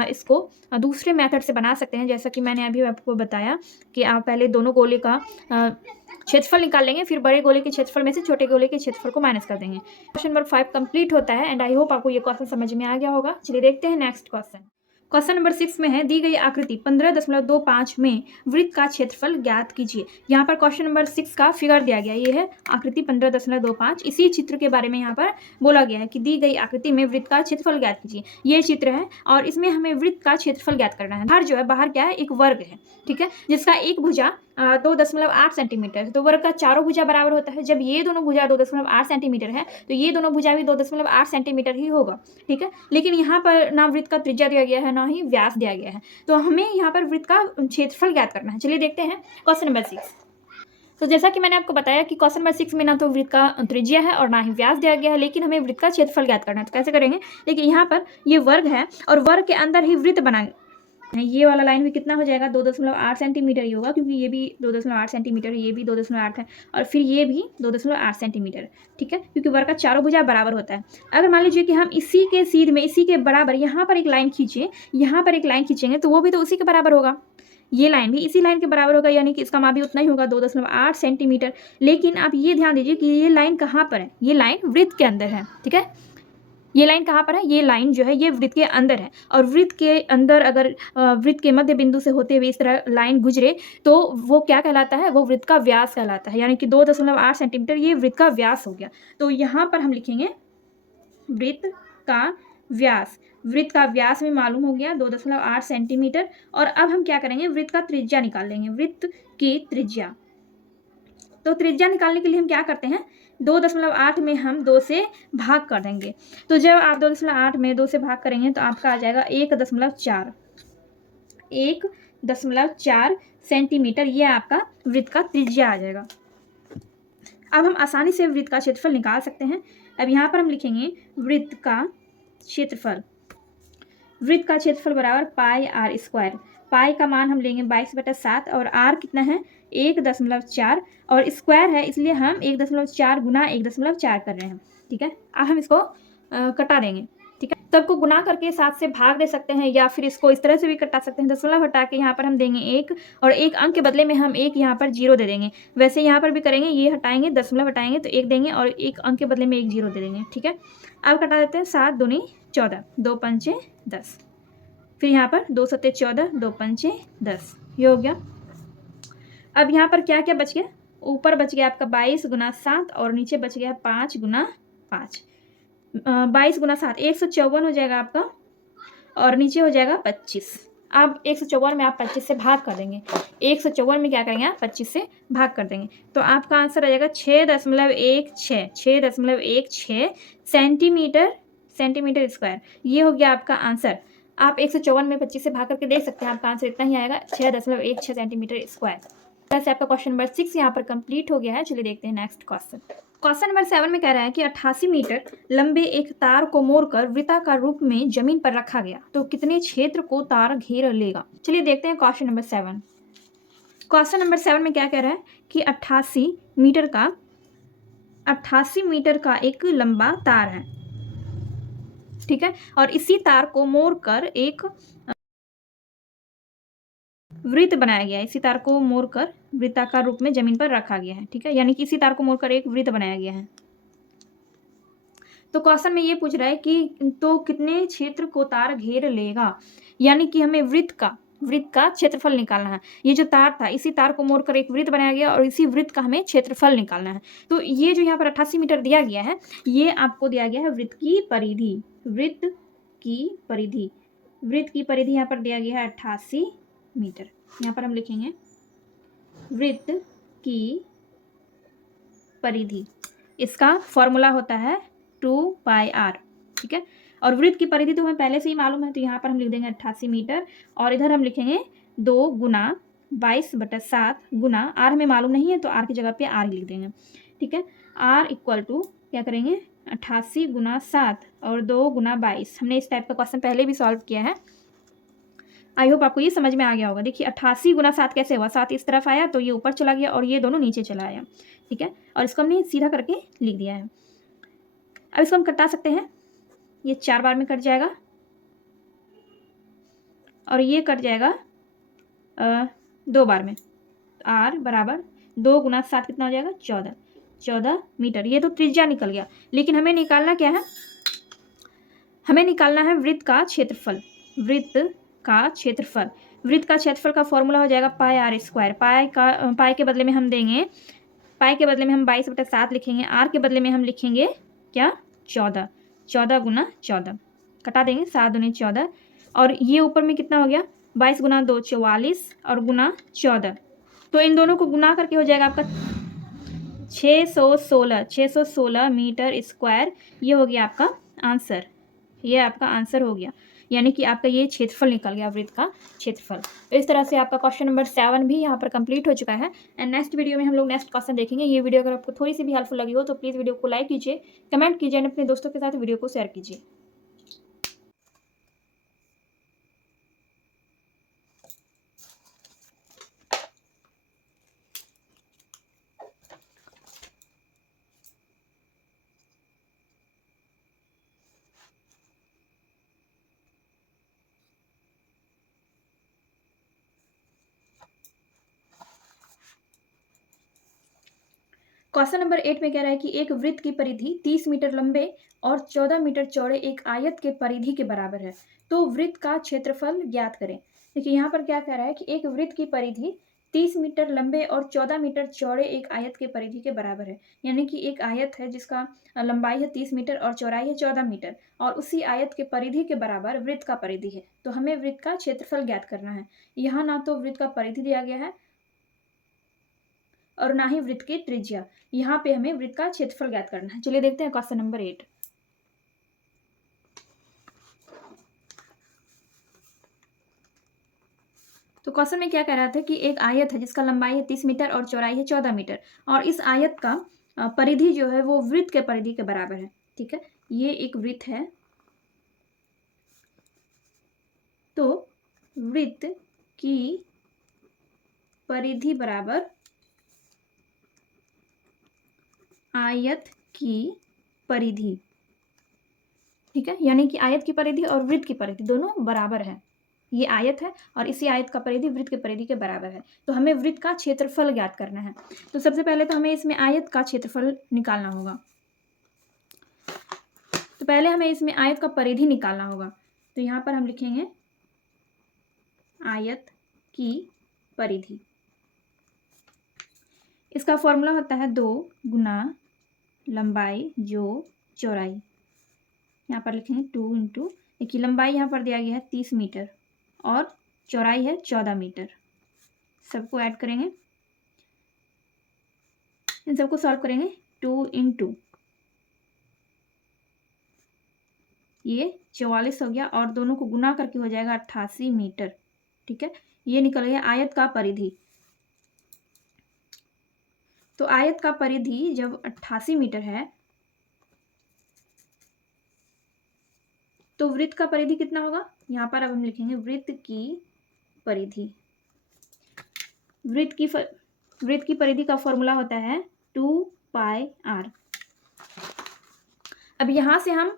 इसको दूसरे मेथड से बना सकते हैं, जैसा कि मैंने अभी आपको बताया कि आप पहले दोनों गोले का क्षेत्रफल निकाल लेंगे, फिर बड़े गोले के क्षेत्रफल में से छोटे गोले के क्षेत्रफल को माइनस कर देंगे। क्वेश्चन नंबर 5 कंप्लीट होता है एंड आई होप आपको ये क्वेश्चन समझ में आ गया होगा। चलिए देखते हैं नेक्स्ट क्वेश्चन। क्वेश्चन नंबर 6 में है, दी गई आकृति 15.25 में वृत्त का क्षेत्रफल ज्ञात कीजिए। यहाँ पर क्वेश्चन नंबर 6 का फिगर दिया गया, ये है आकृति 15.25। इसी चित्र के बारे में यहाँ पर बोला गया है कि दी गई आकृति में वृत्त का क्षेत्रफल ज्ञात कीजिए। ये चित्र है और इसमें हमें वृत्त का क्षेत्रफल ज्ञात करना है। बाहर जो है, बाहर क्या है, एक वर्ग है, ठीक है, जिसका एक भुजा 2.8 सेंटीमीटर है। तो वर्ग का चारों भुजा बराबर होता है। जब ये दोनों भुजा 2.8 सेंटीमीटर है तो ये दोनों भुजा भी 2.8 सेंटीमीटर ही होगा, ठीक है। लेकिन यहाँ पर ना वृत्त का त्रिज्या दिया गया है ना ही व्यास दिया गया है, तो हमें यहाँ पर वृत्त का क्षेत्रफल ज्ञात करना है। चलिए देखते हैं क्वेश्चन नंबर 6। तो जैसा कि मैंने आपको बताया कि क्वेश्चन नंबर 6 में ना तो वृत्त का त्रिज्या है और ना ही व्यास दिया गया है, लेकिन हमें वृत्त का क्षेत्रफल ज्ञात करना है। तो कैसे करेंगे, देखिए यहाँ पर ये वर्ग है और वर्ग के अंदर ही वृत्त बना, ये वाला लाइन भी कितना हो जाएगा, 2.8 सेंटीमीटर ही होगा, क्योंकि ये भी 2.8 सेंटीमीटर, ये भी 2.8 है और फिर ये भी 2.8 सेंटीमीटर, ठीक है, क्योंकि वर्ग का चारों भुजा बराबर होता है। अगर मान लीजिए कि हम इसी के सीध में, इसी के बराबर यहाँ पर एक लाइन खींचे, यहाँ पर एक लाइन खींचेंगे तो वो भी तो उसी के बराबर होगा, ये लाइन भी इसी लाइन के बराबर होगा, यानी कि इसका मान भी उतना ही होगा, 2.8 सेंटीमीटर। लेकिन आप ये ध्यान दीजिए कि ये लाइन कहाँ पर है, ये लाइन वृत्त के अंदर है, ठीक है। ये लाइन कहाँ पर है, ये लाइन जो है ये वृत्त के अंदर है, और वृत्त के अंदर अगर वृत्त के मध्य बिंदु से होते हुए इस तरह लाइन गुजरे तो वो क्या कहलाता है, वो वृत्त का व्यास कहलाता है। यानी कि 2.8 सेंटीमीटर ये वृत्त का व्यास हो गया। तो यहाँ पर हम लिखेंगे वृत्त का व्यास। वृत्त का व्यास में मालूम हो गया 2.8 सेंटीमीटर। और अब हम क्या करेंगे, वृत्त का त्रिज्या निकाल लेंगे, वृत्त की त्रिज्या। तो त्रिज्या निकालने के लिए हम क्या करते हैं, 2.8 में हम 2 से भाग कर देंगे। तो जब आप 2.8 में 2 से भाग करेंगे तो आपका आ जाएगा 1.4 सेंटीमीटर, ये आपका वृत्त का त्रिज्या आ जाएगा। अब हम आसानी से वृत्त का क्षेत्रफल निकाल सकते हैं। अब यहाँ पर हम लिखेंगे वृत्त का क्षेत्रफल। वृत्त का क्षेत्रफल बराबर पाई आर स्क्वायर। पाई का मान हम लेंगे 22/7 और आर कितना है 1.4 और स्क्वायर है, इसलिए हम 1.4 गुना 1.4 कर रहे हैं, ठीक है। अब हम इसको कटा देंगे, ठीक है। सबको गुना करके 7 से भाग दे सकते हैं या फिर इसको इस तरह से भी कटा सकते हैं। 0.5 हटा के यहाँ पर हम देंगे 1 और 1 अंक के बदले में हम 1 यहाँ पर 0 दे देंगे। वैसे यहाँ पर भी करेंगे, ये हटाएंगे 0.5 हटाएंगे तो 1 देंगे और 1 अंक के बदले में 1 0 दे देंगे, ठीक है। अब कटा देते हैं, 7 दूनी 14, 2 पंचे 10, फिर यहाँ पर 2 सत्ते 14, 2 पंचे 10, ये हो गया। अब यहाँ पर क्या क्या बच गया, ऊपर बच गया आपका 22 गुना 7 और नीचे बच गया 5 गुना 5। 22 गुना 7 154 हो जाएगा आपका और नीचे हो जाएगा 25। अब 154 में आप 25 से भाग कर देंगे, 154 में क्या करेंगे आप 25 से भाग कर देंगे, तो आपका आंसर आ जाएगा 6.16 सेंटीमीटर स्क्वायर। ये हो गया आपका आंसर। आप 154 में 25 से भाग करके देख सकते हैं, आपका आंसर इतना ही आएगा, 6.16 सेंटीमीटर स्क्वायर। वैसे आपका क्वेश्चन नंबर 6 यहाँ पर कंप्लीट हो गया है। चलिए देखते हैं नेक्स्ट क्वेश्चन। क्वेश्चन नंबर 7 में कह रहा है कि 88 मीटर लंबे एक तार को मोड़कर वृत्ताकार रूप में जमीन पर रखा गया तो कितने क्षेत्र को तार घेर लेगा। चलिए देखते हैं क्वेश्चन नंबर 7। क्वेश्चन नंबर 7 में क्या कह रहा है कि 88 मीटर का एक लंबा तार है, ठीक है, और इसी तार को मोड़कर एक वृत्त बनाया गया है। इसी तार को मोड़कर वृत्ताकार रूप में जमीन पर रखा गया है, ठीक है, यानी कि इसी तार को मोड़कर एक वृत्त बनाया गया है। तो क्वेश्चन में ये पूछ रहा है कि तो कितने क्षेत्र को तार घेर लेगा, यानी कि हमें वृत्त का क्षेत्रफल निकालना है। ये जो तार था, इसी तार को मोड़कर एक वृत्त बनाया गया और इसी वृत्त का हमें क्षेत्रफल निकालना है। तो ये जो यहाँ पर 88 मीटर दिया गया है, ये आपको दिया गया है वृत्त की परिधि। वृत्त की परिधि यहाँ पर दिया गया है 88 मीटर। यहाँ पर हम लिखेंगे वृत्त की परिधि, इसका फॉर्मूला होता है 2 पाई r, ठीक है। और वृत्त की परिधि तो हमें पहले से ही मालूम है, तो यहाँ पर हम लिख देंगे 88 मीटर और इधर हम लिखेंगे 2 गुना 22/7 गुना आर हमें मालूम नहीं है तो आर की जगह पे आर लिख देंगे। ठीक है, आर इक्वल टू क्या करेंगे 88 गुना 7 और 2 गुना 22। हमने इस टाइप का क्वेश्चन पहले भी सॉल्व किया है। आई होप आपको ये समझ में आ गया होगा। देखिए 88 गुना 7 कैसे हुआ, 7 इस तरफ आया तो ये ऊपर चला गया और ये दोनों नीचे चला आया। ठीक है, और इसको हमने सीधा करके लिख दिया है। अब इसको हम कटा सकते हैं, ये 4 बार में कट जाएगा और ये कट जाएगा 2 बार में। आर बराबर 2 गुना 7 कितना हो जाएगा 14 मीटर। ये तो त्रिज्या निकल गया, लेकिन हमें निकालना क्या है, हमें निकालना है वृत्त का क्षेत्रफल। वृत्त का क्षेत्रफल, वृत्त का क्षेत्रफल का फॉर्मूला हो जाएगा पाई आर स्क्वायर। पाई के बदले में हम देंगे, पाई के बदले में हम 22/7 लिखेंगे, आर के बदले में हम लिखेंगे क्या 14 गुना 14 कटा देंगे, 7 दूनी 14 और ये ऊपर में कितना हो गया 22 गुना 2 44 और गुना 14, तो इन दोनों को गुना करके हो जाएगा आपका 616 मीटर स्क्वायर। ये हो गया आपका आंसर, ये आपका आंसर हो गया, यानी कि आपका ये क्षेत्रफल निकल गया, वृत्त का क्षेत्रफल। तो इस तरह से आपका क्वेश्चन नंबर 7 भी यहाँ पर कंप्लीट हो चुका है। एंड नेक्स्ट वीडियो में हम लोग नेक्स्ट क्वेश्चन देखेंगे। ये वीडियो अगर आपको थोड़ी सी भी हेल्पफुल लगी हो तो प्लीज़ वीडियो को लाइक कीजिए, कमेंट कीजिए और अपने दोस्तों के साथ वीडियो को शेयर कीजिए। क्वेश्चन नंबर 8 में कह रहा है कि एक वृत्त की परिधि 30 मीटर लंबे और 14 मीटर चौड़े एक आयत के परिधि के बराबर है, तो वृत्त का क्षेत्रफल ज्ञात करें। देखिए यहाँ पर क्या कह रहा है कि एक वृत्त की परिधि 30 मीटर लंबे और 14 मीटर चौड़े एक आयत के परिधि के बराबर है, यानी कि एक आयत है जिसका लंबाई है 30 मीटर और चौड़ाई है 14 मीटर और उसी आयत के परिधि के बराबर वृत्त का परिधि है, तो हमें वृत्त का क्षेत्रफल ज्ञात करना है। यहाँ ना तो वृत्त का परिधि दिया गया है और ना ही वृत्त की त्रिज्या, यहाँ पे हमें वृत्त का क्षेत्रफल ज्ञात करना है। चलिए देखते हैं क्वेश्चन नंबर 8। तो क्वेश्चन में क्या कह रहा था कि एक आयत है जिसका लंबाई है 30 मीटर और चौड़ाई है 14 मीटर और इस आयत का परिधि जो है वो वृत्त के परिधि के बराबर है। ठीक है, ये एक वृत्त है, तो वृत्त की परिधि बराबर आयत की परिधि। ठीक है, यानी कि आयत की परिधि और वृत्त की परिधि दोनों बराबर है। ये आयत है और इसी आयत का परिधि वृत्त के परिधि के बराबर है, तो हमें वृत्त का क्षेत्रफल ज्ञात करना है। तो सबसे पहले तो हमें इसमें आयत का क्षेत्रफल निकालना होगा, तो पहले हमें इसमें आयत का परिधि निकालना होगा। तो यहाँ पर हम लिखेंगे आयत की परिधि, इसका फॉर्मूला होता है 2 गुना लंबाई जो चौड़ाई, यहाँ पर लिखेंगे 2 इंटू, देखिए लंबाई यहाँ पर दिया गया है 30 मीटर और चौड़ाई है 14 मीटर। सबको ऐड करेंगे, इन सबको सॉल्व करेंगे, 2 इंटू ये 44 हो गया और दोनों को गुना करके हो जाएगा 88 मीटर। ठीक है, ये निकल गया आयत का परिधि। तो आयत का परिधि जब 88 मीटर है तो वृत्त का परिधि कितना होगा, यहाँ पर अब हम लिखेंगे वृत्त की परिधि। वृत्त की परिधि का फॉर्मूला होता है 2 पाई आर। अब यहाँ से हम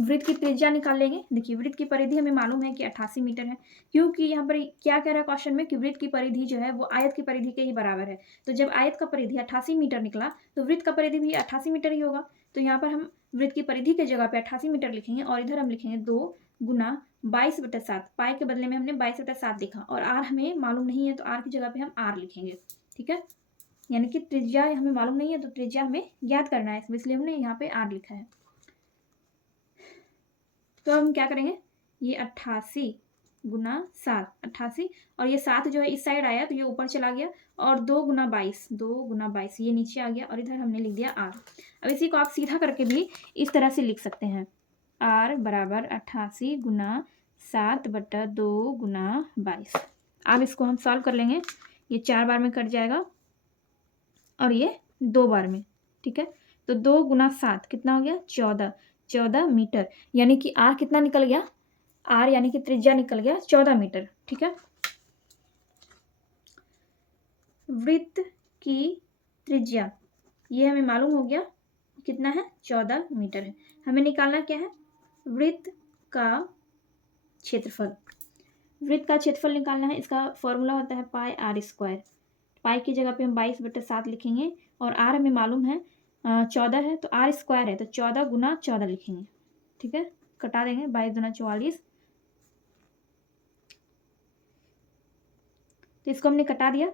वृत्त की त्रिज्या निकाल लेंगे। देखिए वृत्त की परिधि हमें मालूम है कि 88 मीटर है, क्योंकि यहाँ पर क्या कह रहा है क्वेश्चन में कि वृत्त की परिधि जो है वो आयत की परिधि के ही बराबर है। तो जब आयत का परिधि 88 मीटर निकला तो वृत्त का परिधि भी 88 मीटर ही होगा। तो यहाँ पर हम वृत्त की परिधि के जगह पे 88 मीटर लिखेंगे और इधर हम लिखेंगे 2 गुना 22/7। पाई के बदले में हमने 22/7 लिखा और आर हमें मालूम नहीं है तो आर की जगह पे हम आर लिखेंगे। ठीक है, यानी कि त्रिज्या हमें मालूम नहीं है तो त्रिज्या हमें ज्ञात करना है, इसलिए हमने यहाँ पे आर लिखा है। तो हम क्या करेंगे, ये 88 गुना 7, 88 और ये 7 जो है इस साइड आया तो ये ऊपर चला गया और 2 गुना 22 ये नीचे आ गया और इधर हमने लिख दिया आर। अब इसी को आप सीधा करके भी इस तरह से लिख सकते हैं। r बराबर 88 गुना 7/2 गुना 22। अब इसको हम सॉल्व कर लेंगे। ये 4 बार में कट जाएगा और ये 2 बार में, ठीक है। तो 2 गुना 7 कितना हो गया? 14 मीटर, यानी कि r कितना निकल गया? r यानी कि त्रिज्या निकल गया 14 मीटर, ठीक है। वृत्त की त्रिज्या ये हमें मालूम हो गया कितना है? 14 मीटर है। हमें निकालना क्या है? वृत्त का क्षेत्रफल। वृत्त का क्षेत्रफल निकालना है। इसका फॉर्मूला होता है पाई r स्क्वायर। पाई की जगह पे हम 22/7 लिखेंगे और r हमें मालूम है 14 है, तो r स्क्वायर है तो 14 गुना 14 लिखेंगे, ठीक है। कटा देंगे, 22 दूना 44, तो इसको हमने कटा दिया।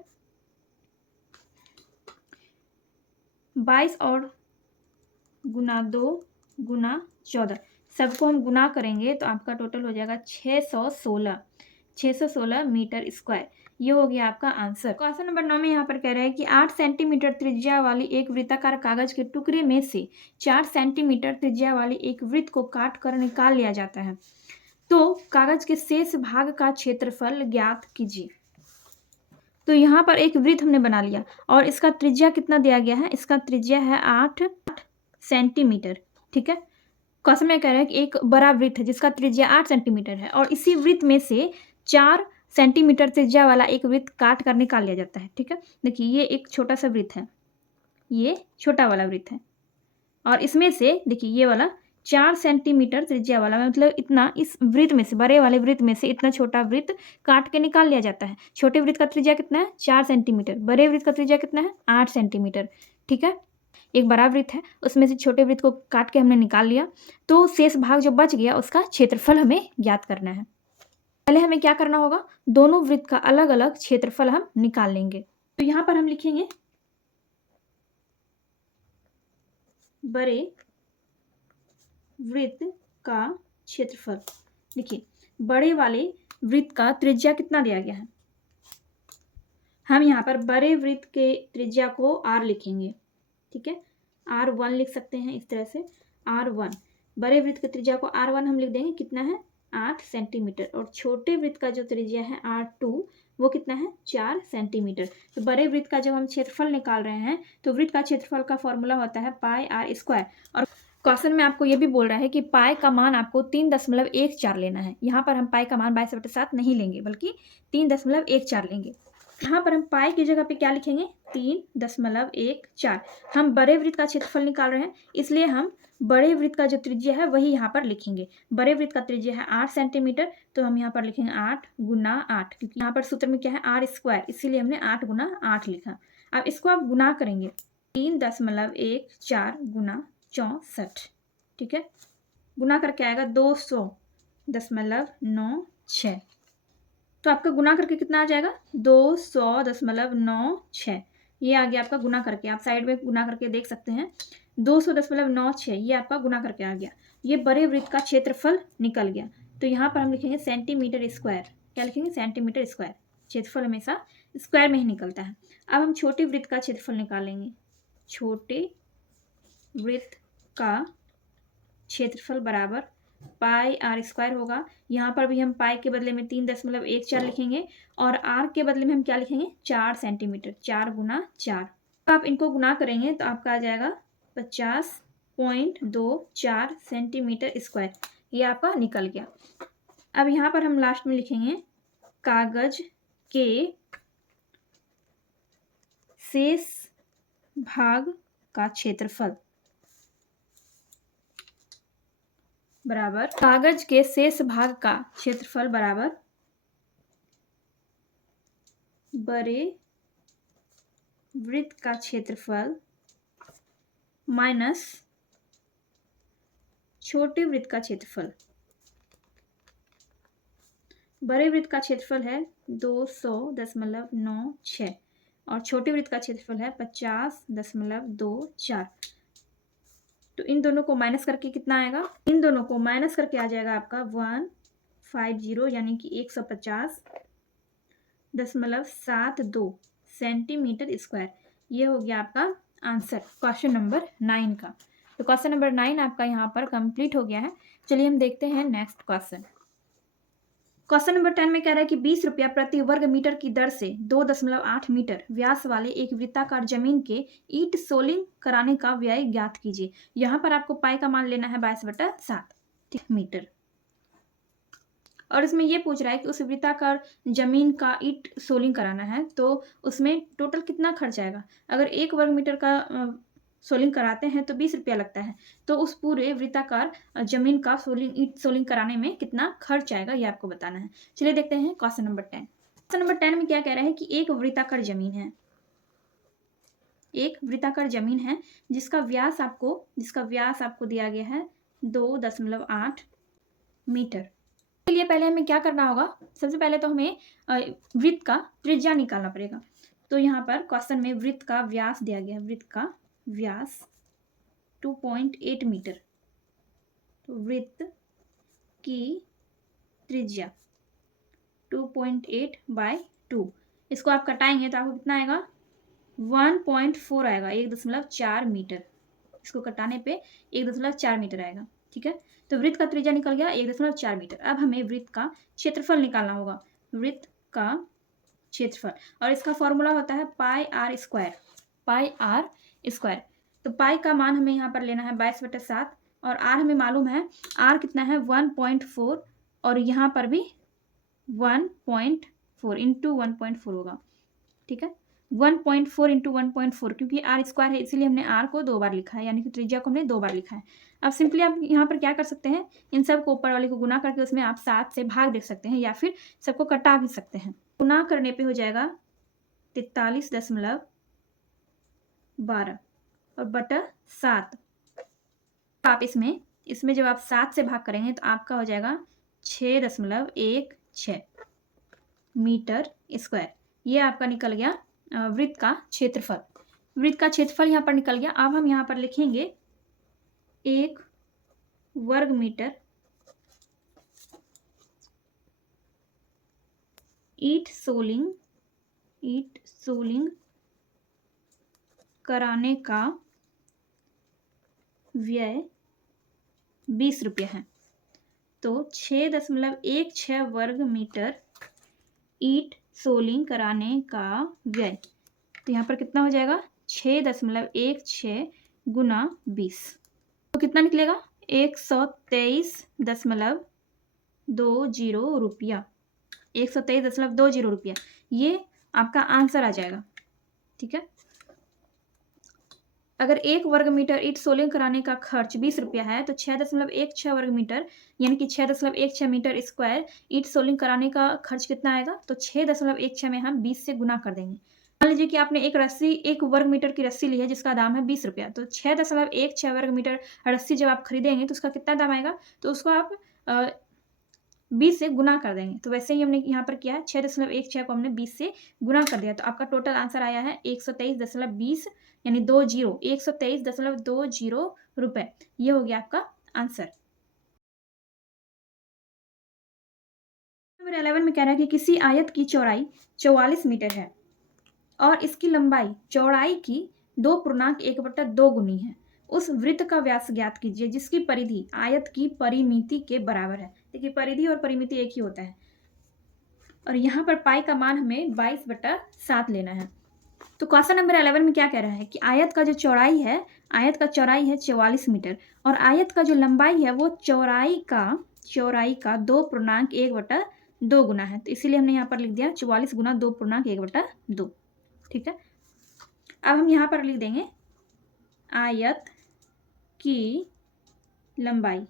22 और गुना 2 गुना 14, सबको हम गुना करेंगे तो आपका टोटल हो जाएगा 616 मीटर स्क्वायर। ये हो गया आपका आंसर। क्वेश्चन नंबर 9 में यहाँ पर कह रहा है कि 8 सेंटीमीटर त्रिज्या वाली एक वृत्ताकार कागज के टुकड़े में से 4 सेंटीमीटर त्रिज्या वाली एक वृत्त को काट कर निकाल लिया जाता है, तो कागज के शेष भाग का क्षेत्रफल ज्ञात कीजिए। तो यहाँ पर एक वृत्त हमने बना लिया और इसका त्रिज्या कितना दिया गया है? इसका त्रिज्या है 8 सेंटीमीटर, ठीक है। क्वेश्चन में कह रहा है कि एक बड़ा वृत्त है जिसका त्रिज्या 8 सेंटीमीटर है और इसी वृत्त में से 4 सेंटीमीटर त्रिज्या वाला एक वृत्त काट कर निकाल लिया जाता है, ठीक है। देखिए ये एक छोटा सा वृत्त है, ये छोटा वाला वृत्त है और इसमें से देखिए ये वाला 4 सेंटीमीटर त्रिज्या वाला, मतलब इतना इस वृत्त में से, बड़े वाले वृत्त में से इतना छोटा वृत्त काट के निकाल लिया जाता है। छोटे वृत्त का त्रिज्या कितना है? 4 सेंटीमीटर। बड़े वृत्त का त्रिज्या कितना है? 8 सेंटीमीटर, ठीक है। एक बड़ा वृत्त है, उसमें से छोटे वृत्त को काट के हमने निकाल लिया, तो शेष भाग जो बच गया उसका क्षेत्रफल हमें ज्ञात करना है। पहले हमें क्या करना होगा? दोनों वृत्त का अलग अलग क्षेत्रफल हम निकाल लेंगे। तो यहाँ पर हम लिखेंगे बड़े वृत्त का क्षेत्रफल। देखिए बड़े वाले वृत्त का त्रिज्या कितना दिया गया है? हम यहाँ पर बड़े वृत्त के त्रिज्या को r लिखेंगे, ठीक है। r1 लिख सकते हैं इस तरह से, r1। बड़े वृत्त के त्रिज्या को r1 हम लिख देंगे, कितना है? 8 सेंटीमीटर। और छोटे वृत्त का जो त्रिज्या है r2 वो कितना है? 4 सेंटीमीटर। तो बड़े वृत्त का जब हम क्षेत्रफल निकाल रहे हैं तो वृत्त का क्षेत्रफल का फॉर्मूला होता है पाई r स्क्वायर। और क्वेश्चन में आपको ये भी बोल रहा है कि पाई का मान आपको 3.14 लेना है। यहाँ पर हम पाई का मान 22/7 नहीं लेंगे बल्कि 3.14 लेंगे। यहाँ पर हम पाई की जगह पे क्या लिखेंगे? 3.14। हम बड़े वृत्त का क्षेत्रफल निकाल रहे हैं इसलिए हम बड़े वृत्त का जो त्रिज्या है वही यहाँ पर लिखेंगे। बड़े वृत्त का त्रिज्या है 8 सेंटीमीटर, तो हम यहाँ पर लिखेंगे 8 गुना 8, क्योंकि यहाँ पर सूत्र में क्या है? r स्क्वायर, इसीलिए हमने 8 गुना 8 लिखा। अब इसको आप गुना करेंगे, 3.14 गुना 64, ठीक है। गुना करके आएगा 200.96। तो आपका गुना करके कितना आ जाएगा? 200.96। ये आ गया आपका गुना करके। आप साइड में गुना करके देख सकते हैं, 200.96 ये आपका गुना करके आ गया। ये बड़े वृत्त का क्षेत्रफल निकल गया। तो यहाँ पर हम लिखेंगे सेंटीमीटर स्क्वायर। क्या लिखेंगे? Centimetre square. क्षेत्रफल हमेशा स्क्वायर में ही निकलता है। अब हम छोटे वृत्त का क्षेत्रफल निकालेंगे। छोटे वृत्त का क्षेत्रफल बराबर पाई r स्क्वायर होगा। यहाँ पर भी हम पाई के बदले में 3.14 लिखेंगे और r के बदले में हम क्या लिखेंगे? 4 सेंटीमीटर। 4 गुना 4। आप इनको गुना करेंगे तो आपका आ जाएगा 50.24 सेंटीमीटर स्क्वायर। ये आपका निकल गया। अब यहाँ पर हम लास्ट में लिखेंगे कागज के शेष भाग का क्षेत्रफल बराबर कागज के शेष भाग का क्षेत्रफल बराबर बड़े वृत्त का क्षेत्रफल माइनस छोटे वृत्त का क्षेत्रफल। बड़े वृत्त का क्षेत्रफल है 200.96 और छोटे वृत्त का क्षेत्रफल है 50.24। तो इन दोनों को माइनस करके कितना आएगा? इन दोनों को माइनस करके आ जाएगा आपका 150, यानी कि 150.72 सेंटीमीटर स्क्वायर। ये हो गया आपका आंसर क्वेश्चन नंबर 9 का। तो क्वेश्चन नंबर 9 आपका यहाँ पर कंप्लीट हो गया है। चलिए हम देखते हैं नेक्स्ट क्वेश्चन। क्वेश्चन नंबर 10 में कह रहा है कि 20 रुपया प्रति वर्ग मीटर की दर से 2.8 मीटर व्यास वाले एक वृत्ताकार जमीन के ईंट सोलिंग कराने का व्यय ज्ञात कीजिए। यहाँ पर आपको पाई का मान लेना है 22/7 मीटर। और इसमें यह पूछ रहा है कि उस वृत्ताकार जमीन का ईंट सोलिंग कराना है तो उसमें टोटल कितना खर्च आएगा। अगर 1 वर्ग मीटर का सोलिंग कराते हैं तो 20 रुपया लगता है, तो उस पूरे वृत्ताकार जमीन का ईंट सोलिंग कराने में कितना खर्च आएगा ये आपको बताना है। चलिए देखते हैं क्वेश्चन नंबर 10। क्वेश्चन नंबर 10 में क्या कह रहा है कि एक वृत्ताकार जमीन है, एक वृत्ताकार जमीन है जिसका व्यास आपको दिया गया है 2.8 मीटर। इसके लिए पहले हमें क्या करना होगा, सबसे पहले तो हमें वृत्त का त्रिज्या निकालना पड़ेगा। तो यहाँ पर क्वेश्चन में वृत्त का व्यास दिया गया है, वृत्त का व्यास 2.8 मीटर। तो वृत्त की त्रिज्या 2.8/2, इसको आप कटाएंगे तो आपको कितना आएगा 1.4 आएगा, 1.4 मीटर। इसको कटाने पे 1.4 मीटर आएगा। ठीक है, तो वृत्त का त्रिज्या निकल गया 1.4 मीटर। अब हमें वृत्त का क्षेत्रफल निकालना होगा, वृत्त का क्षेत्रफल, और इसका फॉर्मूला होता है पाई आर स्क्वायर। तो पाई का मान हमें यहाँ पर लेना है 22/7 और आर हमें मालूम है, आर कितना है 1.4 और यहाँ पर भी 1.4 इंटू 1.4 होगा। ठीक है, 1.4 इंटू 1.4, क्योंकि आर स्क्वायर है इसीलिए हमने आर को 2 बार लिखा है, यानी कि त्रिज्या को हमने 2 बार लिखा है। अब सिंपली आप यहाँ पर क्या कर सकते हैं, इन सब को ऊपर वाले को गुना करके उसमें आप 7 से भाग देख सकते हैं या फिर सबको कटा भी सकते हैं। गुना करने पे हो जाएगा 43.12 और बटा 7। आप इसमें जब आप 7 से भाग करेंगे तो आपका हो जाएगा 6.16 मीटर स्क्वायर। ये आपका निकल गया वृत्त का क्षेत्रफल। वृत्त का क्षेत्रफल यहाँ पर निकल गया। अब हम यहाँ पर लिखेंगे 1 वर्ग मीटर ईंट सोलिंग कराने का व्यय 20 रुपये है। तो 6.16 वर्ग मीटर ईंट सोलिंग कराने का व्यय, तो यहाँ पर कितना हो जाएगा 6.16 गुना 20, तो कितना निकलेगा 123.20 रुपया, 123.20 रुपया। ये आपका आंसर आ जाएगा। ठीक है, अगर 1 वर्ग मीटर ईंट सोलिंग कराने का खर्च 20 रुपया है तो 6.16 वर्ग मीटर यानी कि 6.16 मीटर स्क्वायर ईंट सोलिंग कराने का खर्च कितना आएगा, तो 6.16 में हम 20 से गुना कर देंगे। मान लीजिए कि आपने एक वर्ग मीटर की रस्सी ली है जिसका दाम है 20 रुपया, तो 6.16 वर्ग मीटर रस्सी जब आप खरीदेंगे तो उसका कितना दाम आएगा, तो उसको आप 20 से गुना कर देंगे। तो वैसे ही हमने यहाँ पर किया है, 6.16 को हमने 20 से गुना कर दिया, तो आपका टोटल आंसर आया है 123.20 यानी 123.20 रुपए। ये हो गया आपका आंसर। नंबर 11 में कह रहा है कि किसी आयत की चौड़ाई 44 मीटर है और इसकी लंबाई चौड़ाई की 2.1/2 गुनी है। उस वृत्त का व्यास ज्ञात कीजिए जिसकी परिधि आयत की परिमिति के बराबर है। देखिए, परिधि और परिमिति एक ही होता है, और यहाँ पर पाई का मान हमें 22/7 लेना है। तो क्वेश्चन नंबर 11 में क्या कह रहा है कि आयत का चौड़ाई है 44 मीटर और आयत का जो लंबाई है वो चौड़ाई का 2.1/2 गुना है। तो इसीलिए हमने यहाँ पर लिख दिया 44 गुना 2.1/2। ठीक है, अब हम यहाँ पर लिख देंगे आयत की लंबाई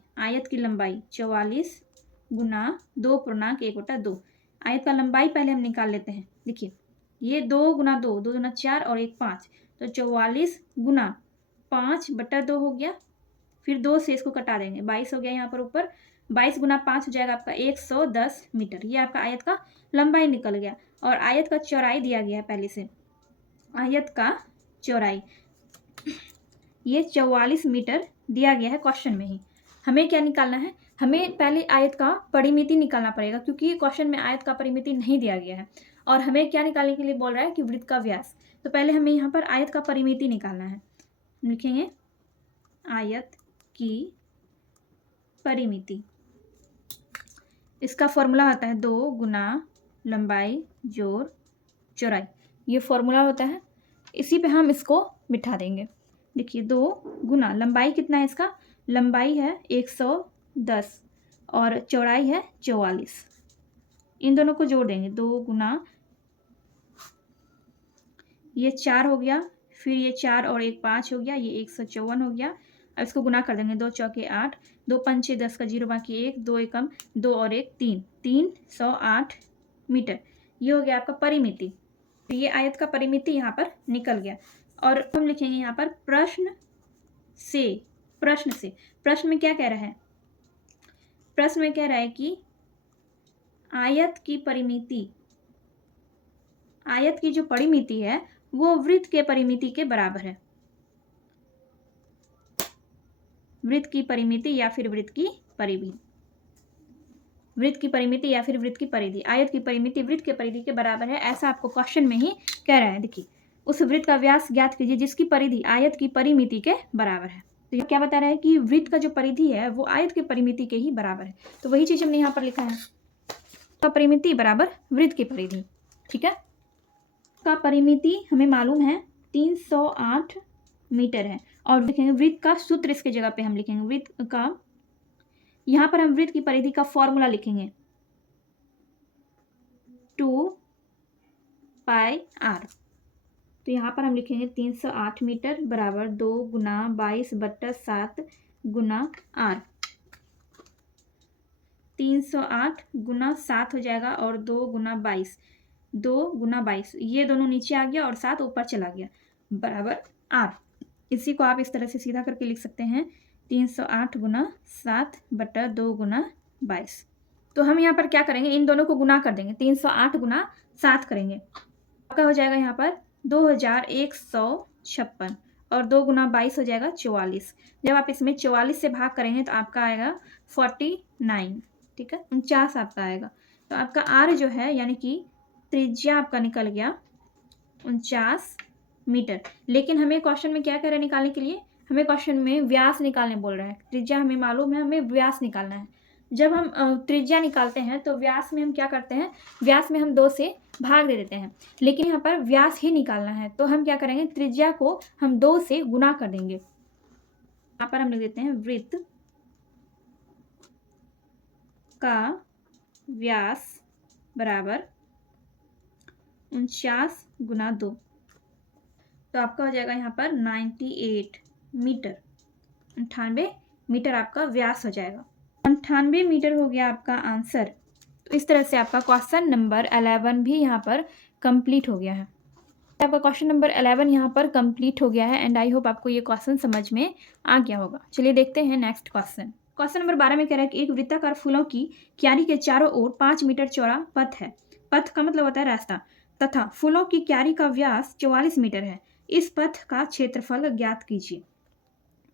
44 गुना 2.1/2। आयत का लंबाई पहले हम निकाल लेते हैं। देखिए, ये 2 गुना 2, 2 गुना 4 और 1 5, तो 44 गुना 5/2 हो गया। फिर 2 से इसको कटा देंगे, 22 हो गया यहाँ पर ऊपर। 22 गुना 5 हो जाएगा आपका 110 मीटर। ये आपका आयत का लंबाई निकल गया। और आयत का चौड़ाई दिया गया है पहले से, आयत का चौड़ाई ये 44 मीटर दिया गया है क्वेश्चन में ही। हमें क्या निकालना है, हमें पहले आयत का परिमिति निकालना पड़ेगा, क्योंकि क्वेश्चन में आयत का परिमिति नहीं दिया गया है। और हमें क्या निकालने के लिए बोल रहा है कि वृत्त का व्यास। तो पहले हमें यहाँ पर आयत का परिमिति निकालना है। लिखेंगे आयत की परिमिति। इसका फॉर्मूला होता है 2 गुना लंबाई जोड़ चौड़ाई, ये फॉर्मूला होता है। इसी पे हम इसको बिठा देंगे। देखिए 2 गुना लंबाई कितना है इसका, लंबाई है 110 और चौड़ाई है 44। इन दोनों को जोड़ देंगे, 2 गुना ये 4 हो गया, फिर ये 4 और 1 5 हो गया, ये 154 हो गया। अब इसको गुना कर देंगे, 2 चौके 8, 2 पंचे 10 का 0 बाकी 1, 2 एकम 2 और 1 3, 308 मीटर। ये हो गया आपका परिमिति। ये आयत का परिमिति यहाँ पर निकल गया। और हम लिखेंगे यहाँ पर प्रश्न में क्या कह रहा है, प्रश्न में कह रहा है कि आयत की जो परिमिति है वो वृत्त के परिमिति के बराबर है। वृत्त की परिमिति या फिर वृत्त की परिधि, आयत की परिमिति वृत्त के परिधि के बराबर है, ऐसा आपको क्वेश्चन में ही कह रहा है। देखिए, उस वृत्त का व्यास ज्ञात कीजिए जिसकी परिधि आयत की परिमिति के बराबर है। तो ये क्या बता रहा है कि वृत्त का जो परिधि है वो आयत के परिमिति के ही बराबर है। तो वही चीज हमने यहाँ पर लिखा है, का परिमिति बराबर वृत्त की परिधि। ठीक है, का परिमिति हमें मालूम है 308 मीटर है। और लिखेंगे वृत्त का सूत्र, इसके जगह पे हम लिखेंगे वृत्त का, यहाँ पर हम वृत्त की परिधि का फॉर्मूला लिखेंगे 2πr। तो यहाँ पर हम लिखेंगे 308 मीटर बराबर 2 गुना 22/7 गुना r। 308 गुना 7 हो जाएगा और 2 गुना 22, 2 गुना 22, ये दोनों नीचे आ गया और 7 ऊपर चला गया, बराबर r। इसी को आप इस तरह से सीधा करके लिख सकते हैं 308 गुना 7/2 गुना 22। तो हम यहाँ पर क्या करेंगे, इन दोनों को गुना कर देंगे, 308 गुना 7 करेंगे, आपका हो जाएगा यहाँ पर 2156 और 2 गुना 22 हो जाएगा 44। जब आप इसमें 44 से भाग करेंगे तो आपका आएगा 49, ठीक है, 49 आपका आएगा। तो आपका r जो है यानी कि त्रिज्या आपका निकल गया 49 मीटर। लेकिन हमें क्वेश्चन में क्या कह रहा है निकालने के लिए, हमें क्वेश्चन में व्यास निकालने बोल रहा है। त्रिज्या हमें मालूम है, हमें व्यास निकालना है। जब हम त्रिज्या निकालते हैं तो व्यास में हम क्या करते हैं, व्यास में हम 2 से भाग दे देते हैं, लेकिन यहाँ पर व्यास ही निकालना है तो हम क्या करेंगे, त्रिज्या को हम 2 से गुना कर देंगे। यहाँ पर हम लिख देते हैं वृत्त का व्यास बराबर 49 गुना 2, तो आपका हो जाएगा यहाँ पर 98 मीटर, 98 मीटर आपका व्यास हो जाएगा। 98 मीटर हो गया आपका आंसर। तो इस तरह से आपका क्वेश्चन नंबर 11 भी यहाँ पर कंप्लीट हो गया है। आपका क्वेश्चन नंबर 11 यहाँ पर कंप्लीट हो गया है एंड आई होप आपको ये क्वेश्चन समझ में आ गया होगा। चलिए देखते हैं नेक्स्ट क्वेश्चन। क्वेश्चन नंबर 12 में कह रहा है कि एक वृत्ताकार फूलों की क्यारी के चारों ओर 5 मीटर चौड़ा पथ है। पथ का मतलब होता है रास्ता, तथा फूलों की क्यारी का व्यास 44 मीटर है। इस पथ का क्षेत्रफल ज्ञात कीजिए।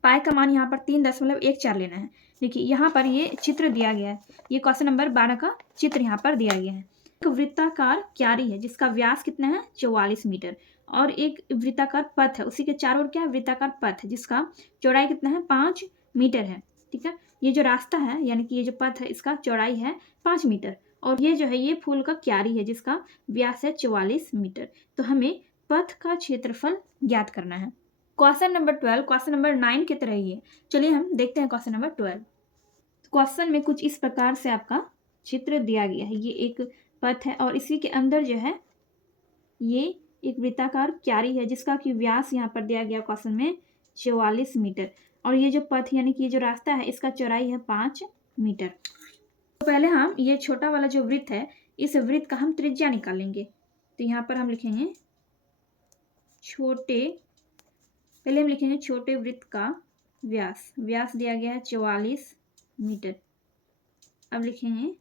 पाई का मान यहाँ पर 3.14 लेना है। देखिए यहाँ पर ये चित्र दिया गया है, ये क्वेश्चन नंबर 12 का चित्र यहाँ पर दिया गया है। एक वृत्ताकार क्यारी है जिसका व्यास कितना है 44 मीटर और एक वृत्ताकार पथ है, उसी के चारों ओर क्या है वृत्ताकार पथ है जिसका चौड़ाई कितना है 5 मीटर है। ठीक है, ये जो रास्ता है यानी कि ये जो पथ है इसका चौड़ाई है 5 मीटर और ये जो है ये फूल का क्यारी है जिसका व्यास है 44 मीटर। तो हमें पथ का क्षेत्रफल ज्ञात करना है। क्वेश्चन नंबर 12 क्वेश्चन नंबर 9 की तरह ही है। चलिए हम देखते हैं क्वेश्चन नंबर 12। क्वेश्चन में कुछ इस प्रकार से आपका चित्र दिया गया है, ये एक पथ है और इसी के अंदर जो है ये एक वृत्ताकार क्यारी है जिसका कि व्यास यहाँ पर दिया गया क्वेश्चन में 44 मीटर और ये जो पथ यानी कि ये जो रास्ता है इसका चौड़ाई है 5 मीटर। तो पहले हम ये छोटा वाला जो वृत्त है इस वृत्त का हम त्रिज्या निकालेंगे। तो यहाँ पर हम लिखेंगे पहले हम लिखेंगे छोटे वृत्त का व्यास, व्यास दिया गया है 44 मीटर। अब लिखेंगे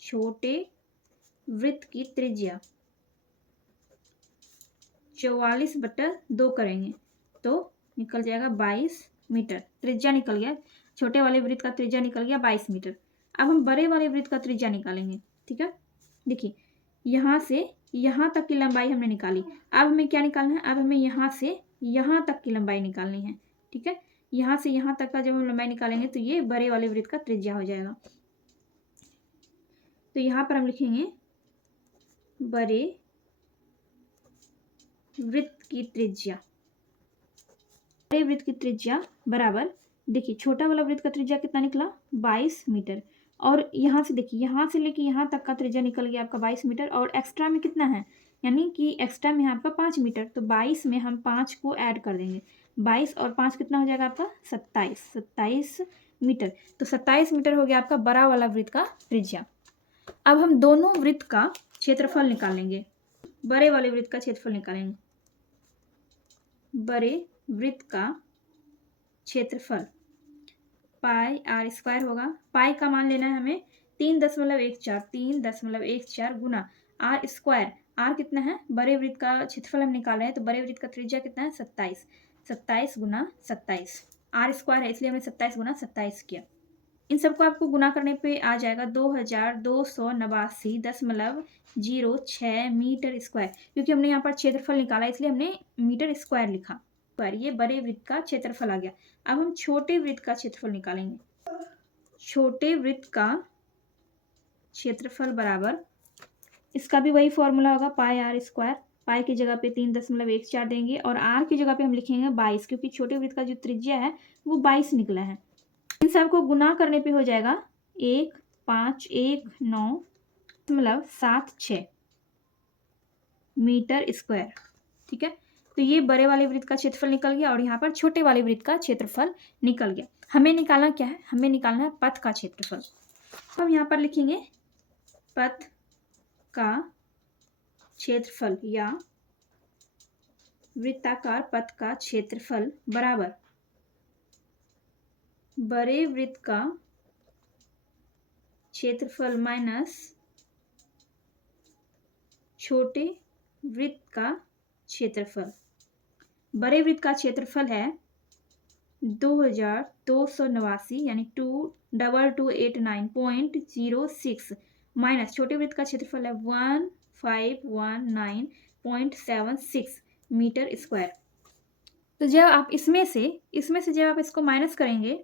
छोटे वृत्त की त्रिज्या 44/2 करेंगे तो निकल जाएगा 22 मीटर। त्रिज्या निकल गया, छोटे वाले वृत्त का त्रिज्या निकल गया 22 मीटर। अब हम बड़े वाले वृत्त का त्रिज्या निकालेंगे। ठीक है, देखिए यहाँ से यहाँ तक की लंबाई हमने निकाली, अब हमें क्या निकालना है, अब हमें यहाँ से यहाँ तक की लंबाई निकालनी है। ठीक है, यहाँ से यहाँ तक का जब हम लंबाई निकालेंगे तो ये बड़े वाले वृत्त का त्रिज्या हो जाएगा। तो यहाँ पर हम लिखेंगे बड़े वृत्त की त्रिज्या। बड़े वृत्त की त्रिज्या बराबर, देखिए छोटा वाला वृत्त का त्रिज्या कितना निकला 22 मीटर, और यहाँ से देखिए यहाँ से लेके यहाँ तक का त्रिज्या निकल गया आपका 22 मीटर, और एक्स्ट्रा में कितना है, यानी कि एक्स्ट्रा में है आपका 5 मीटर। तो 22 में हम 5 को ऐड कर देंगे, 22 और 5 कितना हो जाएगा आपका 27 मीटर। तो 27 मीटर हो गया आपका बड़ा वाला वृत्त का त्रिज्या। अब हम दोनों वृत्त का क्षेत्रफल निकालेंगे, बड़े वाले वृत्त का क्षेत्रफल निकालेंगे। बड़े वृत्त का क्षेत्रफल पाई आर स्क्वायर होगा। पाई का मान लेना है हमें 3.14 गुना आर स्क्वायर। आर कितना है, बड़े वृत्त का क्षेत्रफल हम निकाल रहे हैं, तो बड़े वृत्त का त्रिज्या कितना है 27 गुना 27। आर स्क्वायर है इसलिए हमने 27 गुना 27 किया। इन सबको आपको गुना करने पे आ जाएगा 2289.06 मीटर स्क्वायर, क्योंकि हमने यहाँ पर क्षेत्रफल निकाला इसलिए हमने मीटर स्क्वायर लिखा। पर ये बड़े वृत्त का क्षेत्रफल आ गया। अब हम छोटे वृत्त का क्षेत्रफल निकालेंगे। छोटे वृत्त का क्षेत्रफल बराबर, इसका भी वही फॉर्मूला होगा पाई आर स्क्वायर। पाई की जगह पे 3.14 देंगे और आर की जगह पे हम लिखेंगे 22, क्योंकि छोटे वृत्त का जो त्रिज्या है वो 22 निकला है। इन सबको गुना करने पे हो जाएगा 1519.76 मीटर स्क्वायर। ठीक है, तो ये बड़े वाले वृत्त का क्षेत्रफल निकल गया और यहाँ पर छोटे वाले वृत्त का क्षेत्रफल निकल गया। हमें निकालना क्या है, हमें निकालना है पथ का क्षेत्रफल। हम यहाँ पर लिखेंगे पथ का क्षेत्रफल या वृत्ताकार पथ का क्षेत्रफल बराबर बड़े वृत्त का क्षेत्रफल माइनस छोटे वृत्त का क्षेत्रफल। बड़े वृत्त का क्षेत्रफल है 2289 यानी 22289.06 माइनस छोटे वृत्त का क्षेत्रफल है 1519.76 मीटर स्क्वायर। तो जब आप इसमें से जब आप इसको माइनस करेंगे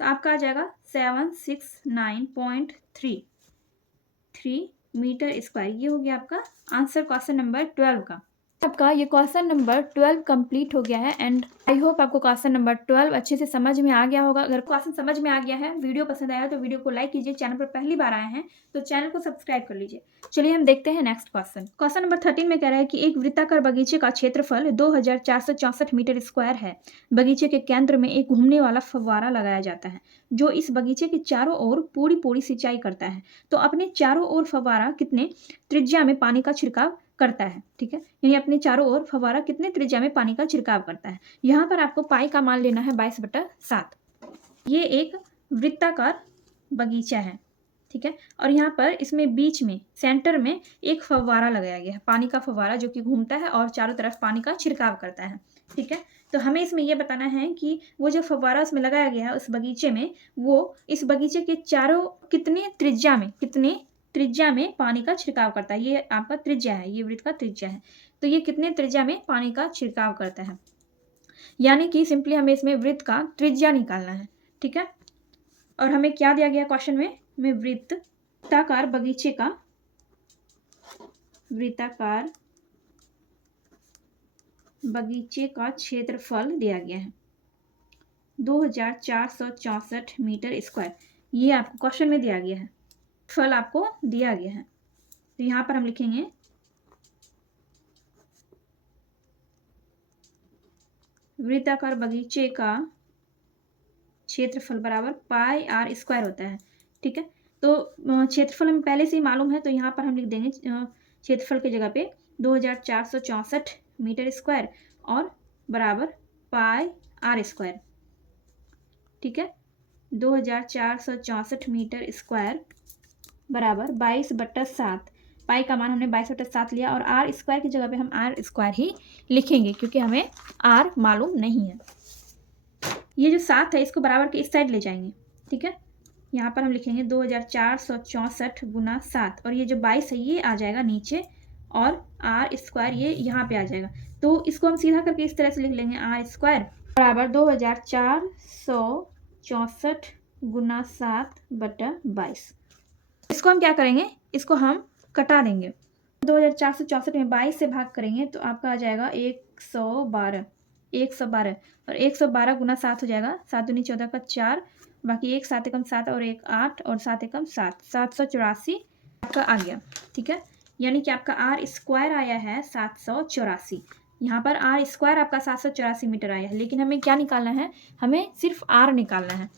तो आपका आ जाएगा 769.33 मीटर स्क्वायर। ये हो गया आपका आंसर क्वेश्चन नंबर 12 का। आपका ये क्वेश्चन नंबर 12 कंप्लीट हो गया है एंड आई होप आपको क्वेश्चन नंबर 12 अच्छे से समझ में आ गया होगा। अगर क्वेश्चन समझ में आ गया है, वीडियो पसंद आया तो वीडियो को लाइक कीजिए। चैनल पर पहली बार आए हैं तो चैनल को सब्सक्राइब कर लीजिए। चलिए हम देखते हैं नेक्स्ट क्वेश्चन। क्वेश्चन नंबर 13 में कह रहा है कि एक वृत्ताकार बगीचे का क्षेत्रफल 2464 मीटर स्क्वायर है। बगीचे के केंद्र में एक घूमने वाला फव्वारा लगाया जाता है जो इस बगीचे के चारों ओर पूरी सिंचाई करता है। तो अपने चारों ओर फव्वारा कितने त्रिज्या में पानी का छिड़काव करता है। ठीक है, यानी अपने चारों ओर फव्वारा कितने त्रिज्या में पानी का छिड़काव करता है। यहाँ पर आपको पाई का मान लेना है 22/7। ये एक वृत्ताकार बगीचा है। ठीक है, और यहाँ पर इसमें बीच में सेंटर में एक फव्वारा लगाया गया है, पानी का फव्वारा जो कि घूमता है और चारों तरफ पानी का छिड़काव करता है। ठीक है, तो हमें इसमें यह बताना है कि वो जो फव्वारा उसमें लगाया गया है उस बगीचे में, वो इस बगीचे के चारों कितने त्रिज्या में पानी का छिड़काव करता है। ये आपका त्रिज्या है, ये वृत्त का त्रिज्या है। तो ये कितने त्रिज्या में पानी का छिड़काव करता है, यानी कि सिंपली हमें इसमें वृत्त का त्रिज्या निकालना है। ठीक है, और हमें क्या दिया गया क्वेश्चन में, वृत्ताकार बगीचे का क्षेत्रफल दिया गया है 2464 मीटर स्क्वायर। ये आपको क्वेश्चन में दिया गया है, फल आपको दिया गया है। तो यहाँ पर हम लिखेंगे वृत्ताकार बगीचे का क्षेत्रफल बराबर पाई आर स्क्वायर होता है। ठीक है, तो क्षेत्रफल हमें पहले से ही मालूम है, तो यहाँ पर हम लिख देंगे क्षेत्रफल की जगह पे 2464 मीटर स्क्वायर और बराबर पाई आर स्क्वायर। ठीक है, 2464 मीटर स्क्वायर बराबर 22/7। पाई का मान हमने 22/7 लिया और आर स्क्वायर की जगह पे हम आर स्क्वायर ही लिखेंगे क्योंकि हमें आर मालूम नहीं है। ये जो 7 है इसको बराबर के इस साइड ले जाएंगे। ठीक है, यहाँ पर हम लिखेंगे 2464 गुना 7 और ये जो 22 है ये आ जाएगा नीचे और आर स्क्वायर ये यहाँ पे आ जाएगा। तो इसको हम सीधा करके इस तरह से लिख लेंगे आर स्क्वायर बराबर 2464 गुना 7/22। इसको हम क्या करेंगे, इसको हम कटा देंगे। 2464 में 22 से भाग करेंगे तो आपका आ जाएगा 112 और 112 गुना 7 हो जाएगा, 7 दूनी 14 का 4, बाकी 1 7 एकम 7 और 1 8 और 7 एकम 7, 784 आपका आ गया। ठीक है, यानी कि आपका आर स्क्वायर आया है 784। यहाँ पर आर स्क्वायर आपका 784 मीटर आया है, लेकिन हमें क्या निकालना है, हमें सिर्फ आर निकालना है।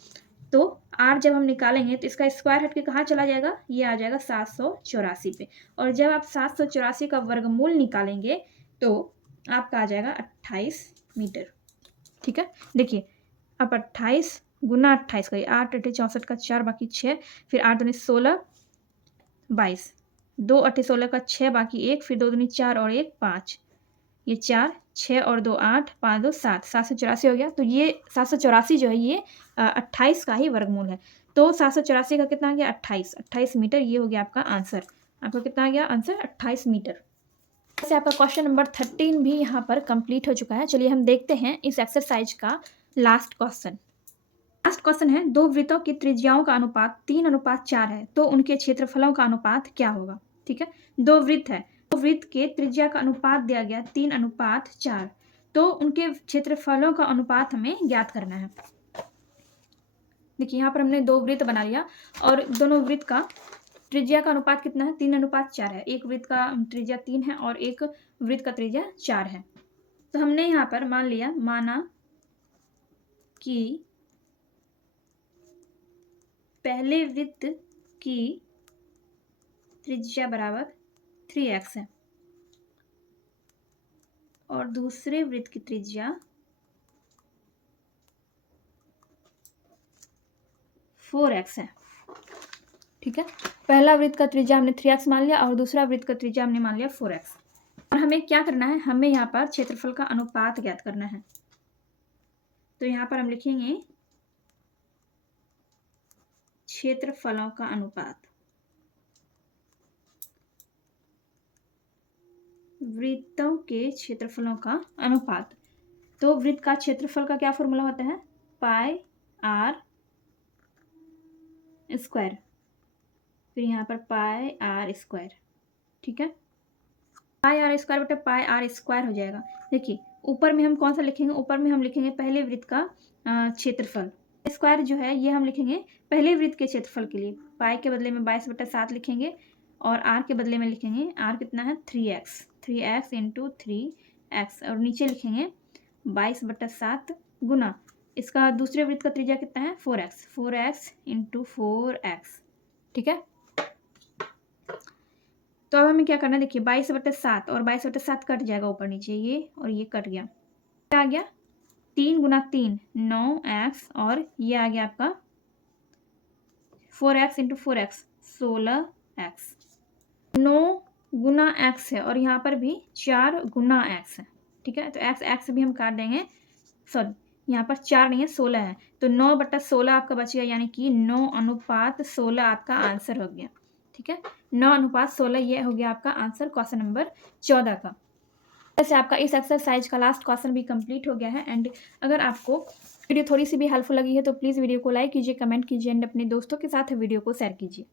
तो आर जब हम निकालेंगे तो इसका स्क्वायर हट के कहाँ चला जाएगा, ये आ जाएगा 784 पे। और जब आप 784 का वर्गमूल निकालेंगे तो आपका आ जाएगा 28 मीटर। ठीक है, देखिए अब 28 गुना 28 करिए, 8 8 64 का 4 बाकी 6, फिर 8 दूनी 16 22, 2 8 16 का 6 बाकी 1, फिर 2 दूनी 4 और 1 5, ये 4 6 और 2 8 5 2 7, 784 हो गया। तो ये 784 जो है ये 28 का ही वर्गमूल है। तो 784 का कितना आ गया, 28 मीटर। ये हो गया आपका आंसर। आपका कितना आ गया आंसर, 28 मीटर। जैसे आपका क्वेश्चन नंबर 13 भी यहाँ पर कंप्लीट हो चुका है। चलिए हम देखते हैं इस एक्सरसाइज का लास्ट क्वेश्चन। लास्ट क्वेश्चन है, दो वृत्तों की त्रिज्याओं का अनुपात 3:4 है, तो उनके क्षेत्रफलों का अनुपात क्या होगा। ठीक है, दो वृत्त है, तो वृत्त के त्रिज्या का अनुपात दिया गया 3:4, तो उनके क्षेत्रफलों का अनुपात हमें ज्ञात करना है। देखिए यहाँ पर हमने दो वृत्त बना लिया और दोनों वृत्त का त्रिज्या का अनुपात कितना है, 3:4 है। एक वृत्त का त्रिज्या 3 है और एक वृत्त का त्रिज्या 4 है। तो हमने यहाँ पर माना कि पहले वृत्त की त्रिज्या बराबर 3x है और दूसरे वृत्त की त्रिज्या 4x है। ठीक है, पहला वृत्त का त्रिज्या हमने 3x मान लिया और दूसरा वृत्त का त्रिज्या हमने मान लिया 4x। और हमें क्या करना है, हमें यहाँ पर क्षेत्रफल का अनुपात ज्ञात करना है। तो यहाँ पर हम लिखेंगे क्षेत्रफलों का अनुपात, वृत्तों के क्षेत्रफलों का अनुपात। तो वृत्त का क्षेत्रफल का क्या फॉर्मूला होता है, पाई आर स्क्वायर, फिर यहाँ पर पाई आर स्क्वायर। ठीक है, पाई आर स्क्वायर बटे पाई आर स्क्वायर हो जाएगा। देखिए ऊपर में हम कौन सा लिखेंगे, ऊपर में हम लिखेंगे पहले वृत्त का क्षेत्रफल। स्क्वायर जो है ये हम लिखेंगे पहले वृत्त के क्षेत्रफल के लिए, पाई के बदले में 22/7 लिखेंगे और आर के बदले में लिखेंगे, आर कितना है 3x इंटू 3x, और नीचे लिखेंगे 22/7 गुना इसका दूसरे वृत्त का त्रिज्या कितना है 4x इंटू 4x। ठीक है, तो अब हमें क्या करना है, देखिए 22/7 और 22/7 कट जाएगा ऊपर नीचे, ये और ये कट गया, क्या आ गया 3 गुना 3 9x, और ये आ गया आपका 4x इंटू 4x 16x। 9 गुना x है और यहाँ पर भी 4 गुना x है। ठीक है, तो x भी हम काट देंगे, सॉरी यहाँ पर 4 नहीं है 16 है, तो 9/16 आपका बच गया, यानी कि 9:16 आपका आंसर हो गया। ठीक है, 9:16 ये हो गया आपका आंसर क्वेश्चन नंबर 14 का। जैसे आपका इस एक्सरसाइज का लास्ट क्वेश्चन भी कंप्लीट हो गया है। एंड अगर आपको वीडियो थोड़ी सी भी हेल्पफुल लगी है तो प्लीज़ वीडियो को लाइक कीजिए, कमेंट कीजिए एंड अपने दोस्तों के साथ वीडियो को शेयर कीजिए।